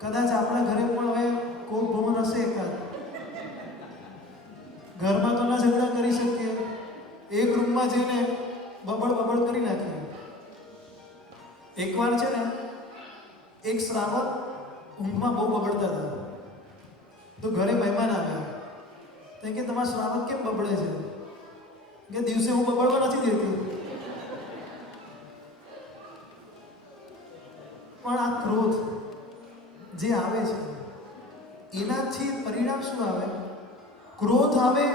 કદાચ આપણા ઘરે પણ હવે કોપ ભવન હશે એકાદ. ઘરમાં તો ના ઝઘડા કરી શકીએ, એક રૂમમાં જઈને બબડ બબડ કરી નાખીએ. એકવાર છે ને એક શ્રાવક ઊંઘમાં બહુ બબડતા હતા, તો ઘરે મહેમાન આવ્યા. તો કે તમારા શ્રાવક કેમ બબડે છે? કે દિવસે હું બબડવા નથી દેતી. પણ આ ક્રોધ જે આવે છે એનાથી પરિણામ શું આવે? ક્રોધ આવે,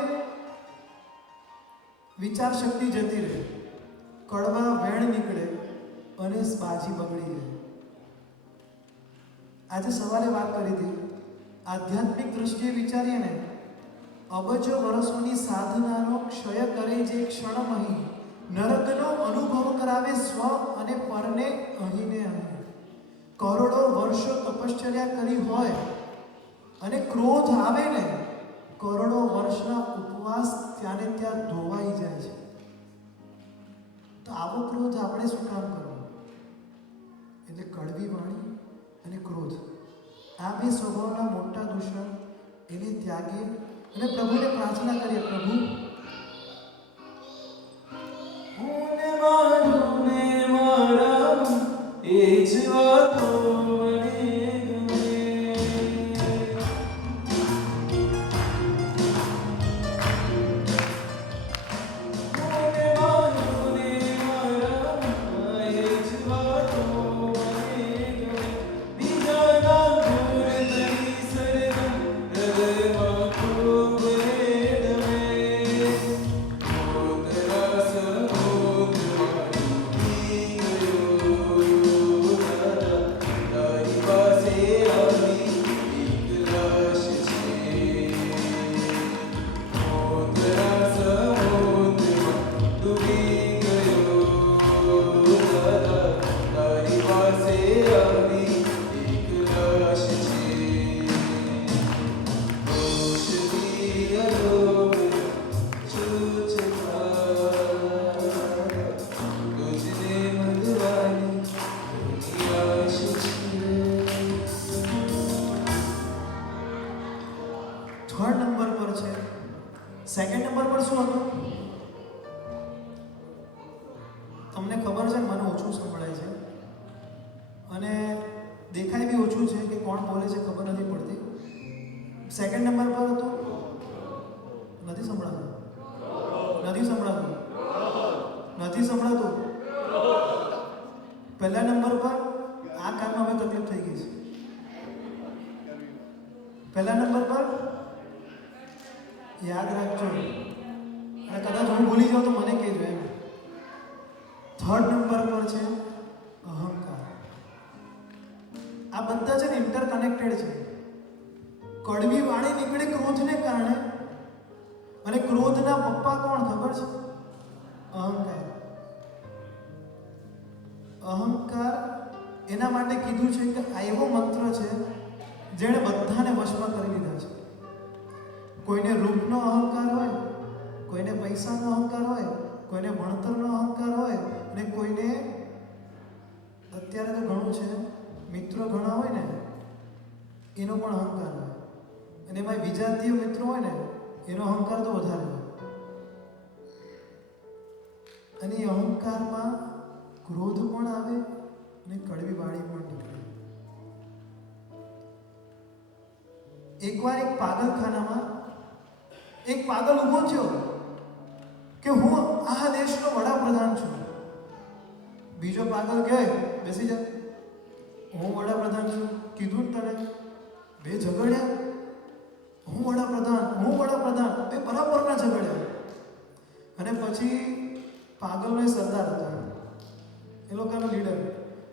વિચાર શક્તિ જતી રહે, કડવા વેણ નીકળે અને બાજી બગડી જાય. આજે સવારે વાત કરી હતી, આધ્યાત્મિક દ્રષ્ટિએ વિચારીએ ને, અબજો વર્ષોની સાધનાનો ક્ષય કરે જે ક્ષણમહી, નરકનો અનુભવ કરાવે સ્વ અને પરને અહીં ને અહીં. કરોડો વર્ષો તપશ્ચર્યા કરી હોય અને ક્રોધ આવે ને, કરોડો વર્ષના ઉપવાસ ત્યાં ને ત્યાં ધોવાઈ જાય છે. તો આવો ક્રોધ આપણે શું કામ કરવો? એટલે કડવી વાણી અને ક્રોધ, આ બે સ્વભાવના મોટા દૂષણ, એને ત્યાગીએ અને પ્રભુને પ્રાર્થના કરીએ, પ્રભુ હું ને મારું ને મારા એ જ વાતો મને ગમે. હું ને મારું ને મારા એ જ વાતો મને ગમે. બીજાના ભૂલ તરી સરગમ હૃદયમાં ખૂબ રેડમે. મોતરા સમુદ્રમાં ડૂબી ગયો દાદા, તારી પાસે આવી એક લાશ છે. મોતરા સમુદ્રમાં ડૂબી ગયો દાદા, તારી પાસે આવી એક લાશ છે. દોષથી અલોપ છૂછવાયા, તુજને મળવાની ઘણી આશ છે. થર્ડ નંબર પર છે. સેકન્ડ નંબર પર શું હતું? તમને ખબર છે, મને ઓછું સંભળાય છે અને દેખાય બી ઓછું છે કે કોણ બોલે છે ખબર નથી પડતી. સેકન્ડ નંબર પર હતું, નથી સંભળાતું, નથી સંભળાતું, નથી સંભળાતું. પહેલા નંબર પર આ કામમાં હવે તકલીફ થઈ ગઈ છે. પહેલા નંબર પર યાદ રાખજો, અને કદાચ હું ભૂલી જાઉં તો મને કહેજો એમ. થર્ડ નંબર પર છે અહંકાર. આ બધા છે ને ઇન્ટરકનેક્ટેડ છે. કડવી વાણી નીકળે ક્રોધને કારણે, અને ક્રોધના પપ્પા કોણ ખબર છે? અહંકાર. અહંકાર એના માટે કીધું છે કે આ એવો મંત્ર છે જેણે બધાને વશમાં કરી લીધા છે. કોઈને રૂપનો અહંકાર હોય, કોઈને પૈસાનો અહંકાર હોય, કોઈને ભણતરનો અહંકાર હોય, અને કોઈને અત્યારે તો ઘણું છે મિત્રો ઘણા હોય ને એનો પણ અહંકાર હોય, અને એમાં વિજાતીય મિત્રો હોય ને એનો અહંકાર તો વધારે હોય. અને એ અહંકારમાં ક્રોધ પણ આવે અને કડવી વાણી પણ નીકળે. એકવાર એક પાગલખાનામાં એક પાગલ ઊભો થયો કે હું આ દેશનો વડાપ્રધાન છું. બીજો પાગલ કહે બેસી જા, હું વડાપ્રધાન છું. કીધું ને તને, બે ઝઘડ્યા, હું વડાપ્રધાન, હું વડાપ્રધાન, બે બરાબરના ઝઘડ્યા. અને પછી પાગલનો એ સરદાર હતો, એ લોકોનો લીડર,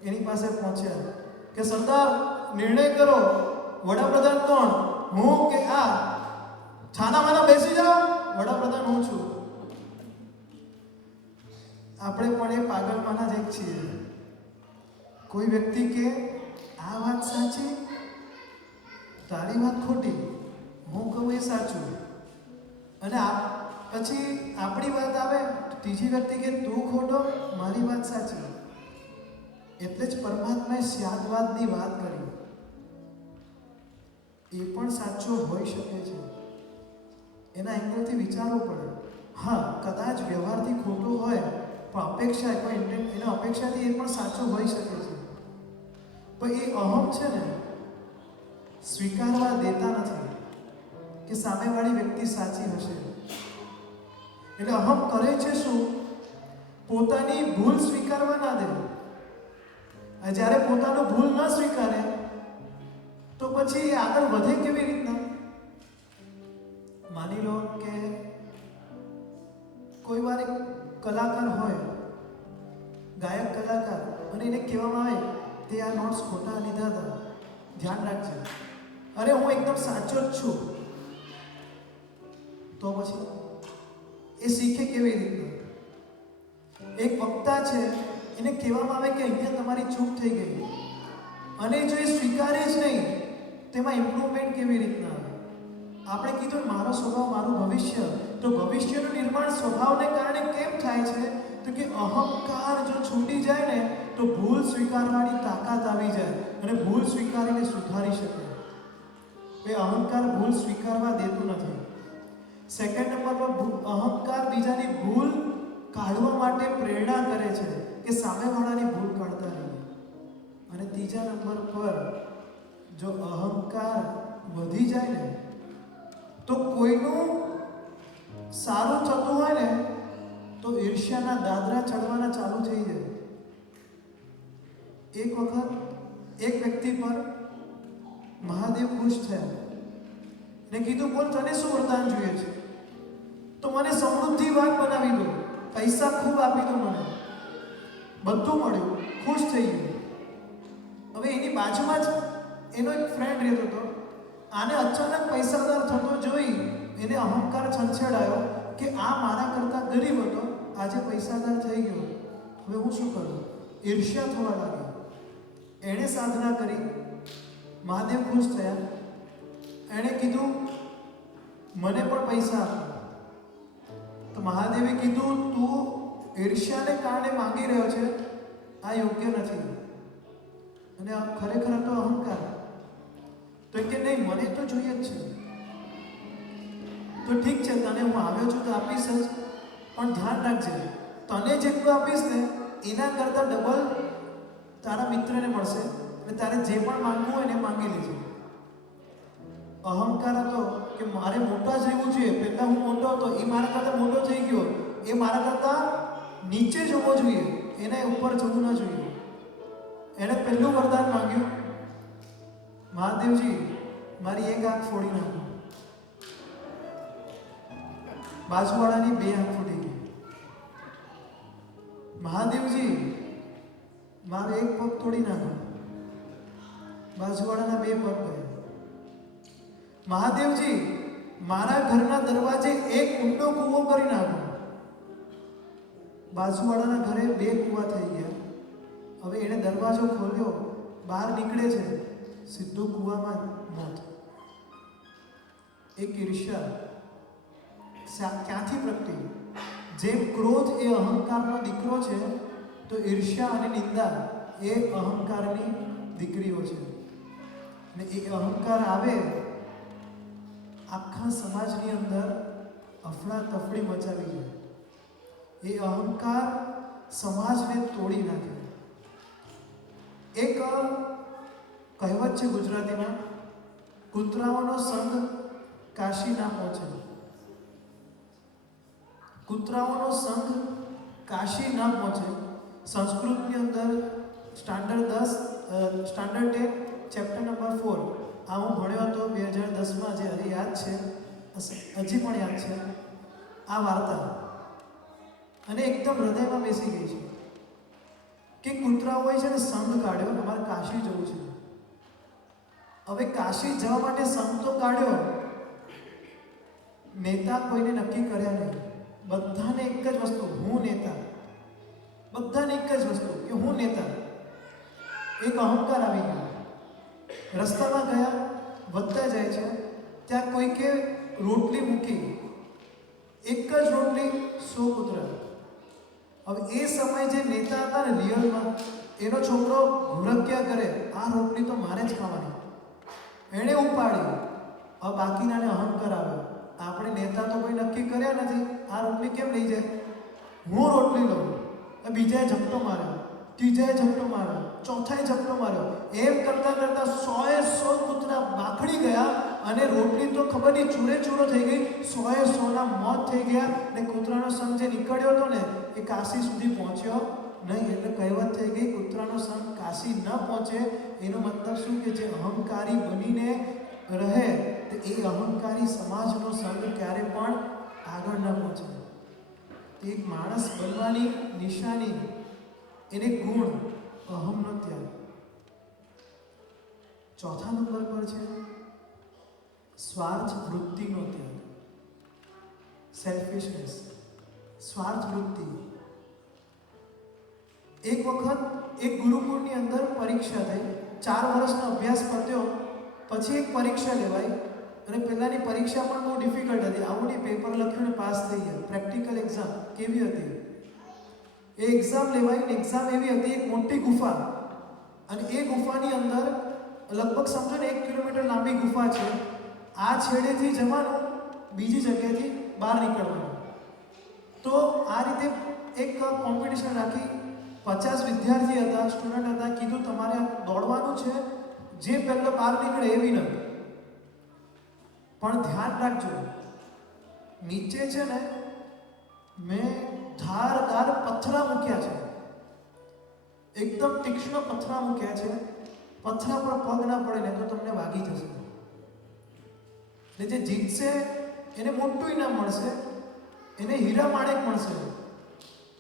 એની પાસે પહોંચ્યા કે સરદાર નિર્ણય કરો, વડાપ્રધાન કોણ, હું કે આ? છાના માના બેસી જાઓ, વડાપ્રધાન હું છું. આપણે પણ એ પાગલમાંના જ એક છીએ. કોઈ વ્યક્તિ કે આ વાત સાચી, તારી વાત ખોટી, હું કહું એ સાચું, અને પછી આપણી વાત આવે તો ત્રીજી વ્યક્તિ કે તું ખોટો, મારી વાત સાચી. એટલે જ પરમાત્માએ સ્યાદવાદની વાત કરી. એ પણ સાચો હોઈ શકે છે, એના એંગલથી વિચારવું પડે. હા, કદાચ વ્યવહારથી ખોટું હોય પણ અપેક્ષા એના અપેક્ષાથી એ પણ સાચો હોઈ શકે છે. પણ એ અહમ છે ને, સ્વીકારવા દેતા નથી કે સામેવાળી વ્યક્તિ સાચી હશે. એટલે અહમ કરે છે શું? પોતાની ભૂલ સ્વીકારવા ના દે. જ્યારે પોતાનું ભૂલ ન સ્વીકારે તો પછી એ આગળ વધે કેવી રીતના? માની લો કે કોઈ વાર એક કલાકાર હોય, ગાયક કલાકાર, અને એને કહેવામાં આવે તે આ નોટ્સ ખોટા લીધા હતા, ધ્યાન રાખજે. અરે હું એકદમ સાચો જ છું. તો પછી એ શીખે કેવી રીતના? એક વક્તા છે, એને કહેવામાં આવે કે અહીંયા તમારી ચૂક થઈ ગઈ, અને જો એ સ્વીકારે જ નહીં, તેમાં ઇમ્પ્રુવમેન્ટ કેવી રીતના આવે? આપણે કીધું મારો સ્વભાવ મારું ભવિષ્ય, તો ભવિષ્યનું નિર્માણ સ્વભાવને કારણે કેમ થાય છે? તો કે અહંકાર જો છૂટી જાય ને તો ભૂલ સ્વીકારવાની તાકાત આવી જાય, અને ભૂલ સ્વીકારીને સુધારી શકે. એ અહંકાર ભૂલ સ્વીકારવા દેતું નથી. સેકન્ડ નંબર પર અહંકાર બીજાની ભૂલ કાઢવા માટે પ્રેરણા કરે છે કે સામેવાળાની ભૂલ કાઢતા રહીએ. અને ત્રીજા નંબર પર જો અહંકાર વધી જાય ને તો કોઈનું સારું થતું હોય ને તો ઈર્ષ્યાના દાદરા ચડવાના ચાલુ થઈ જાય. એક વખત એક વ્યક્તિ પર મહાદેવ ખુશ થયા ને કીધું, બોલ તને શું વરદાન જોઈએ છે? તો મને સમૃદ્ધિવાન બનાવી દો, પૈસા ખૂબ આપી દો, મને બધું મળ્યું, ખુશ થઈ ગયો. હવે એની બાજુમાં જ એનો એક ફ્રેન્ડ રહેતો હતો. આને અચાનક પૈસાદાર થતો જોઈ એને અહંકાર છંછેડાયો કે આ મારા કરતા ગરીબ હતો, આજે પૈસાદાર થઈ ગયો, હવે હું શું કરું? ઈર્ષ્યા થવા લાગી. એણે સાધના કરી, મહાદેવ ખુશ થયા. એણે કીધું મને પણ પૈસા આપો. તો મહાદેવે કીધું તું ઈર્ષ્યાને કારણે માંગી રહ્યો છે, આ યોગ્ય નથી, અને આ ખરેખર તો અહંકાર. તો કે નહીં, મને તો જોઈએ જ છે. તો ઠીક છે, તને હું આવ્યો છું તો આપીશ જ, પણ ધ્યાન રાખજે, તને જેટલું આપીશ ને એના કરતાં ડબલ તારા મિત્રને મળશે, અને તારે જે પણ માંગવું હોય ને માંગી લેજે. અહંકાર હતો કે મારે મોટા જ રહેવું જોઈએ. પહેલાં હું મોટો હતો, એ મારા કરતાં મોટો થઈ ગયો, એ મારા કરતાં નીચે જવો જોઈએ, એને ઉપર જવું ના જોઈએ. એણે પહેલું વરદાન માંગ્યું, મહાદેવજી મારી એક આંખ ફોડી નાખો. બાજુવાળાની બે આંખ ફૂટી ગઈ. મહાદેવજી મારો એક પગ તોડી નાખો. બાજુવાળાના બે પગ ગયા. મહાદેવજી મારા ઘરના દરવાજે એક ઊંડો કૂવો કરી નાખો. બાજુવાળાના ઘરે બે કૂવા થઈ ગયા. હવે એણે દરવાજો ખોલ્યો, બહાર નીકળે છે, સીધું કૂવામાં મોત. એક ઈર્ષ્યા ક્યાંથી પ્રગટી? જેમ ક્રોધ એ અહંકારનો દીકરો છે, તો ઈર્ષ્યા અને નિંદા એ અહંકારની દીકરીઓ છે. અને એ અહંકાર આવે, આખા સમાજની અંદર અફડાતફડી મચાવી જાય. એ અહંકાર સમાજને તોડી નાખે. એક કહેવત છે ગુજરાતીમાં, કૂતરાઓનો સંગ કાશી ના પહોંચે. કૂતરાઓનો સંગ કાશી ના પહોંચે. સંસ્કૃતની અંદર સ્ટાન્ડર્ડ 10 ચેપ્ટર નંબર 4 આ હું ભણ્યો હતો 2010માં, જે હજી યાદ છે, હજી પણ યાદ છે આ વાર્તા, અને એકદમ હૃદયમાં બેસી ગઈ છે. કે કૂતરાઓએ છે ને સંઘ કાઢ્યો, અમારે કાશી જવું છે. હવે કાશી જવા માટે સંઘ તો કાઢ્યો, નેતા કોઈને નક્કી કર્યા નહીં. બધાને એક જ વસ્તુ, હું નેતા. બધાને એક જ વસ્તુ કે હું નેતા. એક અહંકાર આવી ગયો. રસ્તામાં ગયા, વધતા જાય છે, ત્યાં કોઈકે રોટલી મૂકી, એક જ રોટલી 100 કૂતરા. હવે એ સમય જે નેતા હતા ને રિયલમાં, એનો છોકરો ભૂરક્યા કરે, આ રોટલી તો મારે જ ખાવાની, એણે ઉપાડી. હવે બાકીનાને અહંકાર આવે, આપણે નેતા તો કોઈ નક્કી કર્યા નથી, આ રોટલી કેમ લઈ જાય, હું રોટલી લઉં. બીજાએ ઝપટો માર્યો, ત્રીજાએ ઝપટો માર્યો, ચોથાએ ઝપટો માર્યો. એમ કરતાં કરતાં 100 કૂતરા બાખડી ગયા અને રોટલી તો ખબર નહીં ચૂરે ચૂરો થઈ ગઈ. 100ના મોત થઈ ગયા અને કૂતરાનો સંઘ જે નીકળ્યો હતો ને એ કાશી સુધી પહોંચ્યો નહીં. એટલે કહેવત થઈ ગઈ, કૂતરાનો સંઘ કાશી ન પહોંચે. એનો મતલબ શું કે જે અહંકારી બનીને રહે તો એ અહંકારી સમાજનો સંઘ ક્યારે પણ આગળ ન પહોંચે. એક માણસ બનવાની નિશાની, એને ગુણ અહમનો ત્યાગ. ચોથા નંબર પર છે સ્વાર્થ વૃત્તિનો ત્યાગ, સેલ્ફિશનેસ, સ્વાર્થ વૃત્તિ. એક વખત એક ગુરુકુળની અંદર પરીક્ષા થઈ, 4 વર્ષનો અભ્યાસ પત્યો, પછી એક પરીક્ષા લેવાઈ અને પહેલાની પરીક્ષા પણ બહુ ડિફિકલ્ટ હતી. આવું નહીં પેપર લખ્યું ને પાસ થઈ ગયા. પ્રેક્ટિકલ એક્ઝામ કેવી હતી એ એક્ઝામ લેવાઈ. એક્ઝામ એવી હતી, એક મોટી ગુફા અને એ ગુફાની અંદર લગભગ સમજો ને 1 કિલોમીટર લાંબી ગુફા છે. આ છેડેથી જવાનું, બીજી જગ્યાએથી બહાર નીકળવાનું. તો આ રીતે એક કોમ્પિટિશન રાખી. 50 વિદ્યાર્થી હતા, સ્ટુડન્ટ હતા. કીધું તમારે દોડવાનું છે, જે પહેલો બહાર નીકળે એ વિનર. પણ ધ્યાન રાખજો, નીચે છે ને મેં ધારદાર પથ્થરા મૂક્યા છે, એકદમ તીક્ષ્ણ પથ્થરા મૂક્યા છે. પથ્થરા પર પગ ના પડે ને તો તમને વાગી જશે. ને જે જીતશે એને મોટું ઇનામ મળશે, એને હીરા માણેક મળશે.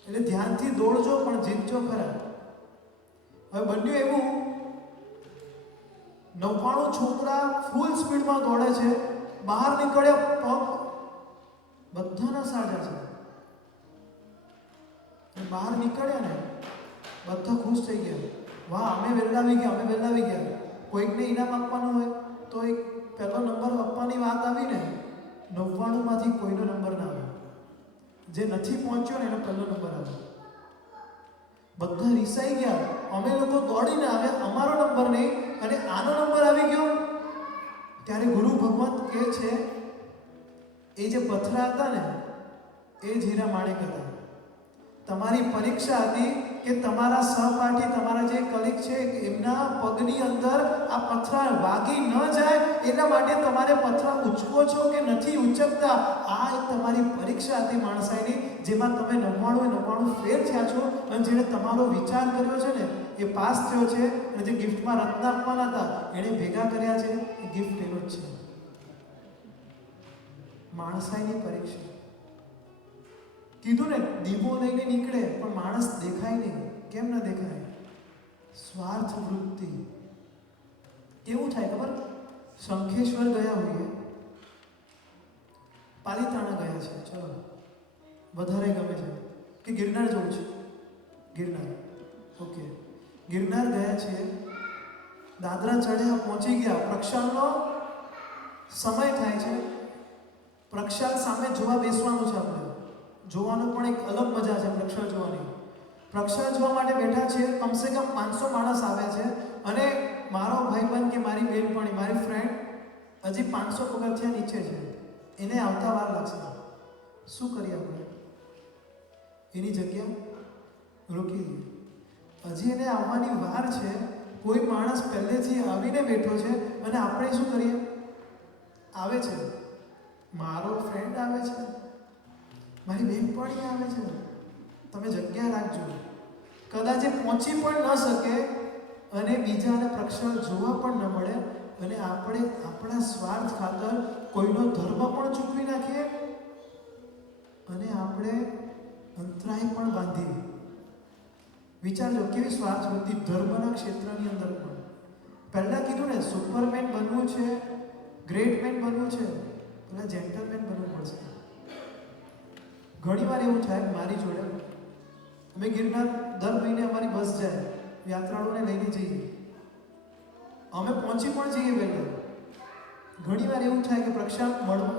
એટલે ધ્યાનથી દોડજો પણ જીતજો ખરા. હવે બન્યું એવું, 99 છોકરા ફૂલ સ્પીડમાં દોડે છે, બહાર નીકળ્યા, પગ બધાના સાજા છે. બહાર નીકળ્યા ને બધા ખુશ થઈ ગયા, વાહ અમે વહેલા આવી ગયા, અમે વહેલા આવી ગયા. કોઈકને ઇનામ આપવાનું હોય તો એક પહેલો નંબર આપવાની વાત આવી ને, 99 માંથી કોઈનો નંબર ના આવે. જે નથી પહોંચ્યો ને એનો પહેલો નંબર આવે. બધા રિસાઈ ગયા, અમે લોકો દોડીને આવ્યા, અમારો નંબર નહીં અને આનો નંબર આવી ગયો. ત્યારે ગુરુ ભગવંત કહે છે એ જે પથ્થરા હતા ને એ જ હીરા માણેક હતા. તમારી પરીક્ષા હતી કે તમારા સહપાઠી, તમારા જે કલીગ છે એમના પગની અંદર આ પથ્થરા વાગી ન જાય એના માટે તમારે પથ્થરા ઉચકો છો કે નથી ઉચકતા. આ એક તમારી પરીક્ષા હતી માણસાઈની, જેમાં તમે 99 ફેલ થયા છો અને જેણે તમારો વિચાર કર્યો છે ને એ પાસ થયો છે. અને જે ગિફ્ટમાં રત્ન આપવાના હતા એણે ભેગા કર્યા છે, એ ગિફ્ટ એનો જ છે. માણસાઈની પરીક્ષા. કીધું ને દીવો લઈને નીકળે પણ માણસ દેખાય નહીં. કેમ ન દેખાય? સ્વાર્થ વૃત્તિ. કેવું થાય ખબર? શંખેશ્વર ગયા હોઈએ, પાલિતાણા ગયા છે, ચલો વધારે ગમે છે કે ગિરનાર જવું છે, ગિરનાર, ઓકે ગિરનાર ગયા છે, દાદરા ચડ્યા, પહોંચી ગયા, પ્રક્ષાલનો સમય થાય છે. પ્રક્ષાલ સામે જોવા બેસવાનું છે. આપણે જોવાનું પણ એક અલગ મજા છે પ્રક્ષાળ જોવાની. પ્રક્ષાળ જોવા માટે બેઠા છે, કમસે કમ 500 માણસ આવ્યા છે અને મારો ભાઈબંધ કે મારી બહેનપણી, મારી ફ્રેન્ડ હજી 500 પગથિયા નીચે છે, એને આવતા વાર લાગશે. શું કરીએ આપણે? એની જગ્યા રોકી દઈએ. હજી એને આવવાની વાર છે. કોઈ માણસ પહેલેથી આવીને બેઠો છે અને આપણે શું કરીએ? આવે છે, મારો ફ્રેન્ડ આવે છે, મારી બહેનપણી આવે છે, તમે જગ્યા રાખજો. કદાચ એ પહોંચી પણ ન શકે અને બીજાને પ્રક્ષાળ જોવા પણ ન મળે અને આપણે આપણા સ્વાર્થ ખાતર કોઈનો ધર્મ પણ ચૂકવી નાખીએ અને આપણે અંતરાય પણ બાંધીએ. વિચારજો કેવી સ્વાર્થ વૃત્તિ ધર્મના ક્ષેત્રની અંદર પણ. પહેલાં કીધું ને, સુપરમેન બનવું છે, ગ્રેટ મેન બનવું છે, પહેલાં જેન્ટલમેન બનવું પડશે. ઘણી વાર એવું થાય મારી જોડે, અમે ગિરનાર દર મહિને અમારી બસ જાય, યાત્રાળુઓને લઈને જઈએ. અમે પહોંચી પણ જઈએ વહેલા. ઘણીવાર એવું થાય કે પ્રક્ષાંત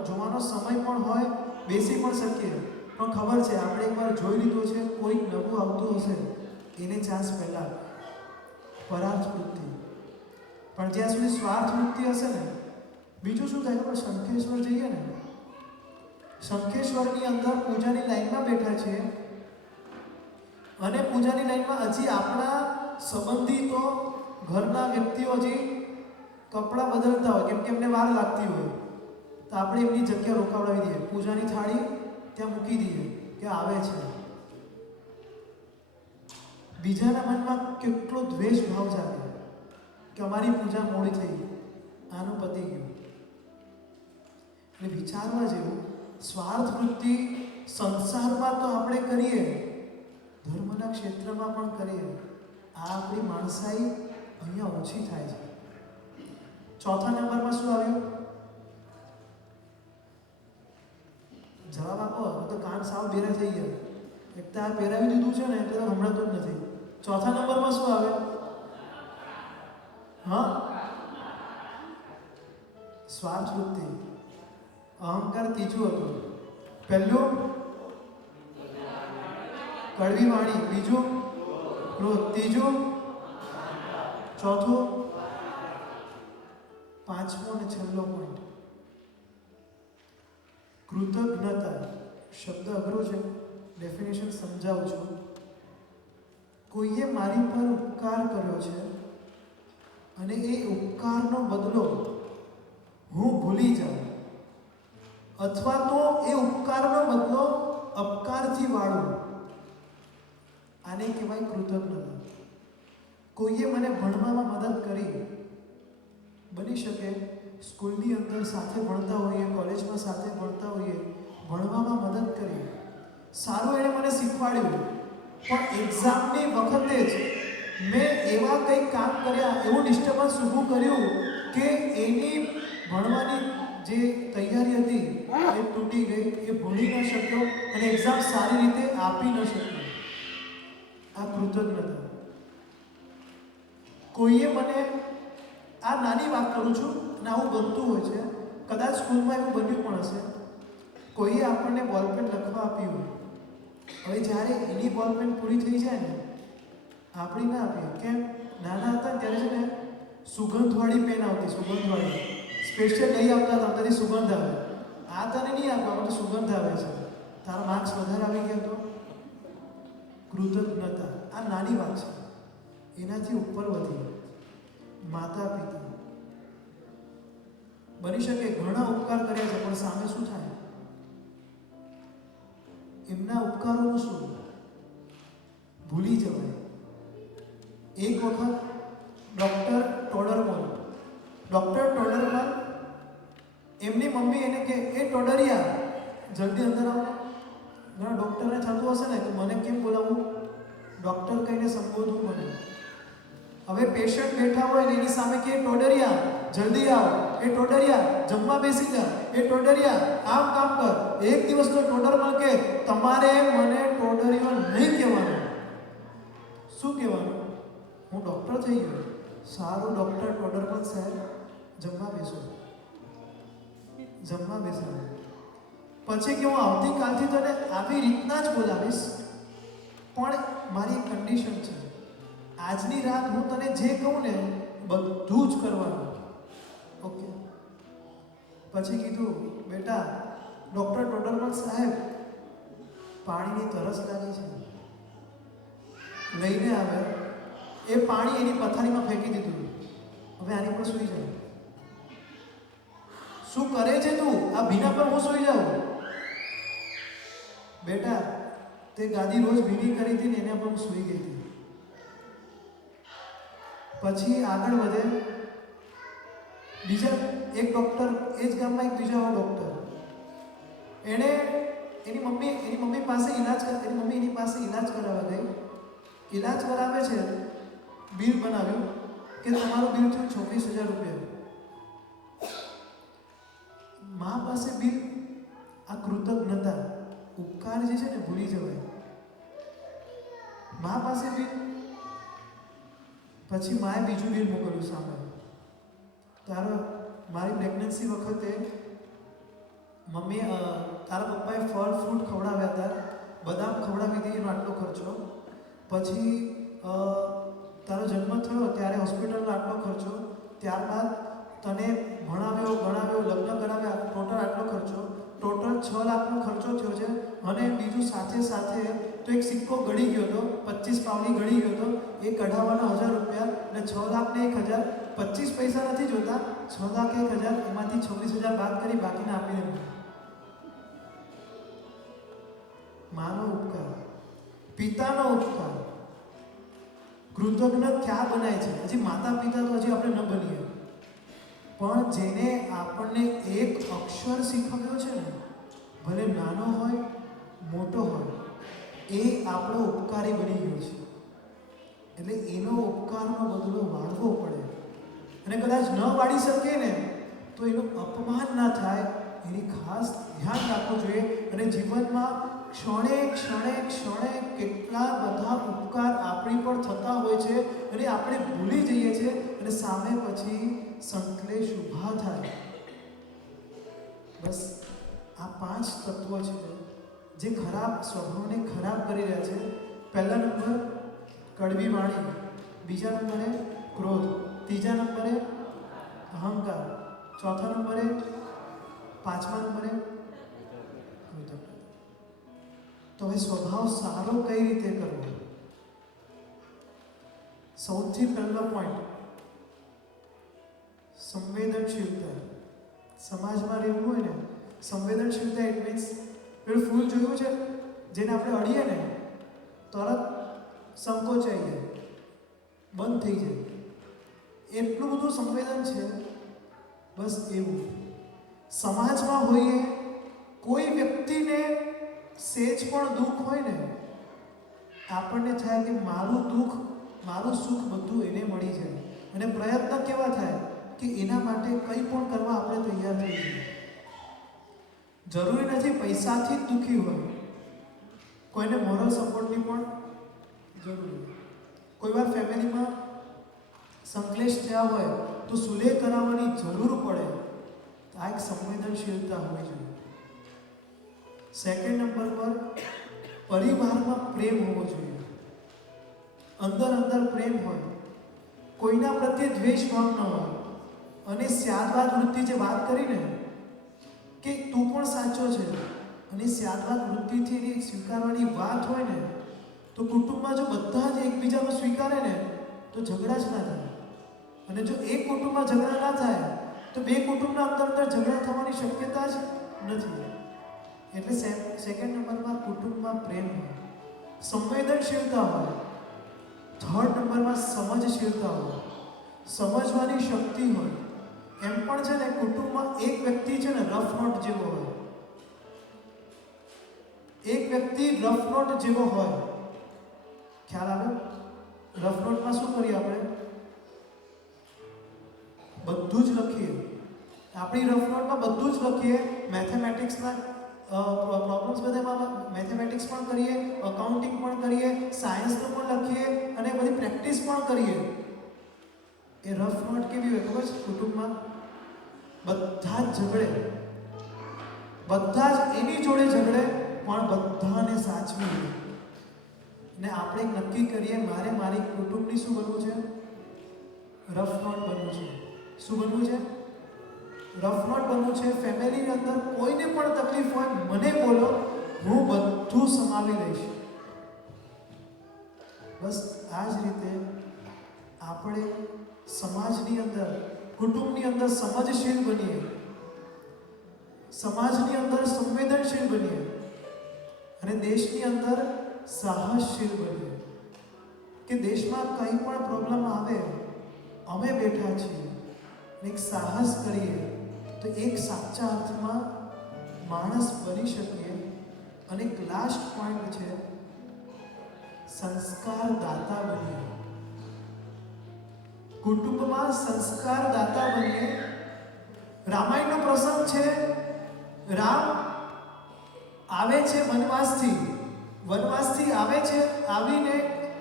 જોવાનો સમય પણ હોય, બેસી પણ શકીએ, પણ ખબર છે આપણે એકવાર જોઈ લીધું છે, કોઈક નવું આવતું હશે એને ચાન્સ પહેલાં. પરાર્થ વૃત્તિ. પણ જ્યાં સુધી સ્વાર્થ વૃત્તિ હશે ને, બીજું શું થાય ખબર? શંખેશ્વર જઈએ ને, શંખેશ્વરની અંદર પૂજાની લાઈનમાં બેઠા છીએ અને પૂજાની લાઈનમાં હજી આપણા સંબંધિતો, ઘરના વ્યક્તિઓ હજી કપડાં બદલતા હોય, કેમ કે એમને વાર લાગતી હોય, તો આપણે એમની જગ્યા રોકાવડાવી દઈએ, પૂજાની થાળી ત્યાં મૂકી દઈએ કે આવે છે. બીજાના મનમાં કેટલો દ્વેષ ભાવ જાગે કે અમારી પૂજા મોડી થઈ, આનું પતી ગયું. એટલે વિચારવા જેવું, સ્વાર્થ વૃત્તિ સંસારમાં તો આપણે કરીએ, ધર્મના ક્ષેત્રમાં પણ કરીએ. આ આપણી માણસાઈ અહીંયા ઓછી થાય છે. ચોથા નંબરમાં શું આવ્યું? જવાબ આપો. તો કાન સાવ બેરા થઈ ગયા. એક તો આ પહેરાવી દીધું છે ને એટલે તો હમણાં તો જ નથી. ચોથા નંબરમાં શું આવે? હા, સ્વાર્થ વૃત્તિ. અહંકાર ત્રીજું હતું. પહેલું કડવી વાણી, બીજું ક્રોધ, ત્રીજું, ચોથું, પાંચમો અને છેલ્લો પોઈન્ટ કૃતજ્ઞતા. શબ્દ અઘરો છે, ડેફિનેશન સમજાવું છું. કોઈએ મારી પર ઉપકાર કર્યો છે અને એ ઉપકારનો બદલો હું ભૂલી જાઉં, અથવા તો એ ઉપકારનો બદલો અપકારથી વાળું, આને કહેવાય કૃતજ્ઞતા. કોઈએ મને ભણવામાં મદદ કરી, બની શકે સ્કૂલની અંદર સાથે ભણતા હોઈએ, કોલેજમાં સાથે ભણતા હોઈએ, ભણવામાં મદદ કરી, સારું એણે મને શીખવાડ્યું, પણ એક્ઝામની વખતે જ મેં એવા કંઈક કામ કર્યા, એવું ડિસ્ટર્બન્સ ઊભું કર્યું કે એની ભણવાની જે તૈયારી હતી એ તૂટી ગઈ, એ ભણી ન શક્યો અને એક્ઝામ સારી રીતે આપી ન શક્યો. આ કૃતજ્ઞતા. કોઈએ મને, આ નાની વાત કરું છું અને આવું બનતું હોય છે, કદાચ સ્કૂલમાં એવું બન્યું પણ હશે, કોઈએ આપણને બોલપેન લખવા આપ્યું હોય, હવે જ્યારે એની બોલપેન પૂરી થઈ જાય ને, આપણી ના આપીએ. કેમ? નાના હતા ત્યારે છે ને સુગંધવાળી પેન આવતી, સુગંધવાળી સ્પેશિયલ નહીં આવતા, તમારી સુગંધ આવે. આ તને નહીં આપવા માટે સુગંધ આવે છે, તારા માર્ક્સ વધારે આવી ગયા તો. કૃતજ્ઞતા. આ નાની વાત છે, એનાથી ઉપર વધી માતા પિતા. બની શકે ઘણા ઉપકાર કર્યા છે, પણ સામે શું થાય? એમના ઉપકારોનું શું? ભૂલી જવાય. એક વખત ડૉક્ટર ટોડરમલ એમની મમ્મી એને કે, એ ટોડરિયા જલ્દી અંદર આવો. ઘણા ડૉક્ટરને થતું હશે ને કે મને કેમ બોલાવવું, ડૉક્ટર કહીને સંબોધવું મને. હવે પેશન્ટ બેઠા હોય ને એની સામે કે, ટોડરિયા જલ્દી આવો, એ ટોડરિયા જમવા બેસી જા, એ ટોડરિયા આમ કામ કર. એક દિવસ તો ટોડરમલ કે, તમારે મને ટોડરિયો નહીં કહેવાનું. શું કહેવાનું? હું ડૉક્ટર થઈ ગયો. સારું ડૉક્ટર ટોડરમલ સાહેબ, જમવા બેસો. જમવા બેસાડો. પછી કે હું આવતીકાલથી તને આવી રીતના જ બોલાવીશ, પણ મારી એક કન્ડિશન છે, આજની રાત હું તને જે કહું ને બધું જ કરવાનું. ઓકે. પછી કીધું, બેટા ડૉક્ટર ટોડરમલ સાહેબ, પાણીની તરસ લાગી છે. લઈને આવે એ પાણી એની પથારીમાં ફેંકી દીધું. હવે આની પર સૂઈ જાય. શું કરે છે તું? આ ભીના પર હું સૂઈ જાઉં? બેટા તે ગાદી રોજ ભીની કરી હતી ને એના પર હું સૂઈ ગઈ હતી. પછી આગળ વધે. બીજા એક ડૉક્ટર, એ જ ગામમાં એક બીજા ડૉક્ટર, એણે એની મમ્મી પાસે ઈલાજ કરાવવા ગઈ. ઈલાજ કરાવે છે, બિલ બનાવ્યું કે તમારું બિલ થયું 26,000 રૂપિયા. મા પાસે બિલ. આ કૃતજ્ઞતા, ઉપકાર જે છે ને ભૂલી જવાય. મા પાસે બિલ, પછી માએ બીજું બિલ મોકલ્યું સામે. મારી પ્રેગ્નન્સી વખતે મમ્મી તારા પપ્પાએ ફળ ફ્રૂટ ખવડાવ્યા હતા, બદામ ખવડાવી હતી, એનો આટલો ખર્ચો. પછી તારો જન્મ થયો ત્યારે હોસ્પિટલનો આટલો ખર્ચો, ત્યારબાદ તને ભણાવ્યો ગણાવ્યો લગ્ન કરાવ્યા, ટોટલ આટલો ખર્ચો, ટોટલ 6 લાખનો ખર્ચો થયો છે. અને બીજું સાથે સાથે તો એક સિક્કો ગળી ગયો હતો, 25 પાવની ગળી ગયો હતો, એ કઢાવવાના 1000 રૂપિયા, અને 6 લાખ ને 1000, 25 પૈસા નથી જોતા, 6 લાખ 1000, એમાંથી 26,000 બાદ કરી બાકીને આપી દે. માનો ઉપકાર, પિતાનો ઉપકાર, કૃતજ્ઞ ક્યાં બનાય છે? હજી માતા પિતા તો હજી આપણે ન બનીએ, પણ જેને આપણને એક અક્ષર શીખવ્યો છે ને, ભલે નાનો હોય મોટો હોય, એ આપણો ઉપકારી બની ગયો છે. એટલે એનો ઉપકારનો બદલો વાળવો પડે. અને કદાચ ન વાળી શકે ને તો એનું અપમાન ના થાય, એની ખાસ ધ્યાન રાખવું જોઈએ. અને જીવનમાં ક્ષણે ક્ષણે ક્ષણે કેટલા બધા ઉપકાર આપણી પર થતા હોય છે અને આપણે ભૂલી જઈએ છીએ, અને સામે પછી સંકલેશ ઊભા થાય. બસ આ 5 તત્વો છે જે ખરાબ સ્વભાવને ખરાબ કરી રહ્યા છે. પહેલા નંબર કડવી વાણી, બીજા નંબરે ક્રોધ, ત્રીજા નંબરે અહંકાર, ચોથા નંબરે, પાંચમા નંબરે. તો હવે સ્વભાવ સારો કઈ રીતે કરવો? સૌથી પહેલો પોઈન્ટ સંવેદનશીલતા. સમાજમાં રહેવું હોય ને, સંવેદનશીલતા ઇટ મીન્સ પેલું ફૂલ જોયું છે જેને આપણે અડીએ ને તરત સંકોચાઈ જાય, બંધ થઈ જાય, એટલું બધું સંવેદન છે. બસ એવું સમાજમાં હોઈએ, કોઈ વ્યક્તિને સેજ પણ દુઃખ હોય ને, આપણને થાય કે મારું દુઃખ મારું સુખ બધું એને મળી જાય, અને પ્રયત્ન કેવા થાય કે એના માટે કંઈ પણ કરવા આપણે તૈયાર થઈ જઈએ. જરૂરી નથી પૈસાથી જ દુઃખી હોય, કોઈને મોરલ સપોર્ટની પણ જરૂર. કોઈ વાર ફેમિલીમાં સંકલેશ થયા હોય તો સુલેહ કરાવવાની જરૂર પડે, તો આ એક સંવેદનશીલતા હોવી જોઈએ. સેકન્ડ નંબર પર પરિવારમાં પ્રેમ હોવો જોઈએ. અંદર અંદર પ્રેમ હોય, કોઈના પ્રત્યે દ્વેષ ભાવ ન હોય. અને સ્યાદવાદ વૃત્તિ જે વાત કરીને કે તું પણ સાચો છે, અને સ્યાદવાદ વૃત્તિથી સ્વીકારવાની વાત હોય ને, તો કુટુંબમાં જો બધા જ એકબીજાનો સ્વીકારે ને તો ઝઘડા જ ના થાય. અને જો એક કુટુંબમાં ઝઘડા ના થાય તો બે કુટુંબના અંદર ઝઘડા થવાની શક્યતા જ નથી. એટલે સેકન્ડ નંબરમાં કુટુંબમાં પ્રેમ હોય, સંવેદનશીલતા હોય. થર્ડ નંબરમાં સમજશીલતા હોય, સમજવાની શક્તિ હોય. એમ પણ છે ને કુટુંબમાં એક વ્યક્તિ છે ને રફ નોટ જેવો હોય, એક વ્યક્તિ રફ નોટ જેવો હોય. ખ્યાલ આવે? રફ નોટમાં શું કરીએ આપણે? બધું જ લખીએ. આપણી રફ નોટમાં બધું જ લખીએ. મેથેમેટિક્સના પ્રોબ્લેમ્સ બધામાં મેથેમેટિક્સ પણ કરીએ, અકાઉન્ટિંગ પણ કરીએ, સાયન્સનું પણ લખીએ, અને બધી પ્રેક્ટિસ પણ કરીએ. એ રફ નોટ કેવી હોય ખબર છે? કુટુંબમાં બધા જ ઝઘડે, બધા જ એની જોડે ઝઘડે, પણ બધાને સાચવી લે. ને આપણે નક્કી કરીએ મારે મારી કુટુંબની શું બનવું છે? રફ નોટ બનવું છે. શું બનવું છે? રફ નોટ બનવું છે. ફેમિલીની અંદર કોઈને પણ તકલીફ હોય મને બોલો, હું બધું સમાવી લઈશ. બસ આ જ રીતે આપણે સમાજની અંદર, કુટુંબની અંદર સમજશીલ બનીએ, સમાજની અંદર સંવેદનશીલ બનીએ, અને દેશની અંદર સાહસશીલ બનીએ. કે દેશમાં કંઈ પણ પ્રોબ્લેમ આવે, અમે બેઠા છીએ, એક સાહસ કરીએ તો એક સાચા અર્થમાં માણસ બની શકીએ. અને એક લાસ્ટ પોઈન્ટ છે, સંસ્કાર દાતા બનીએ. કુટુંબમાં સંસ્કાર દાતા બનીએ. રામાયણનો પ્રસંગ છે. રામ આવે છે વનવાસથી આવે છે, આવીને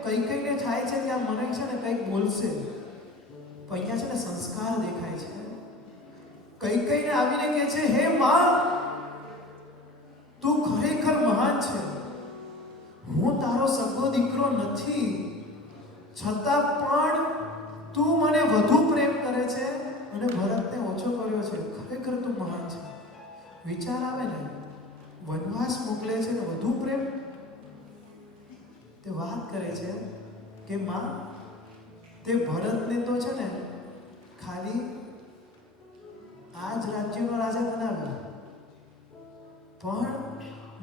કઈ કઈને થાય છે કે આ મને છે ને કંઈક બોલશે, પણ અહીંયા છે ને સંસ્કાર દેખાય છે. કઈ કઈને આવીને કહે છે, હે માં, તું ખરેખર મહાન છે. હું તારો સગો દીકરો નથી, છતાં પણ તું મને વધુ પ્રેમ કરે છે અને ભરતને ઓછો કર્યો છે. ખરેખર તું મહાન છે. વિચાર આવે ને, વનવાસ મોકલે છે ને વધુ પ્રેમ. તે વાત કરે છે કે માં, તે ભરતને તો છે ને ખાલી આ જ રાજ્યનો રાજા બનાવ્યો, પણ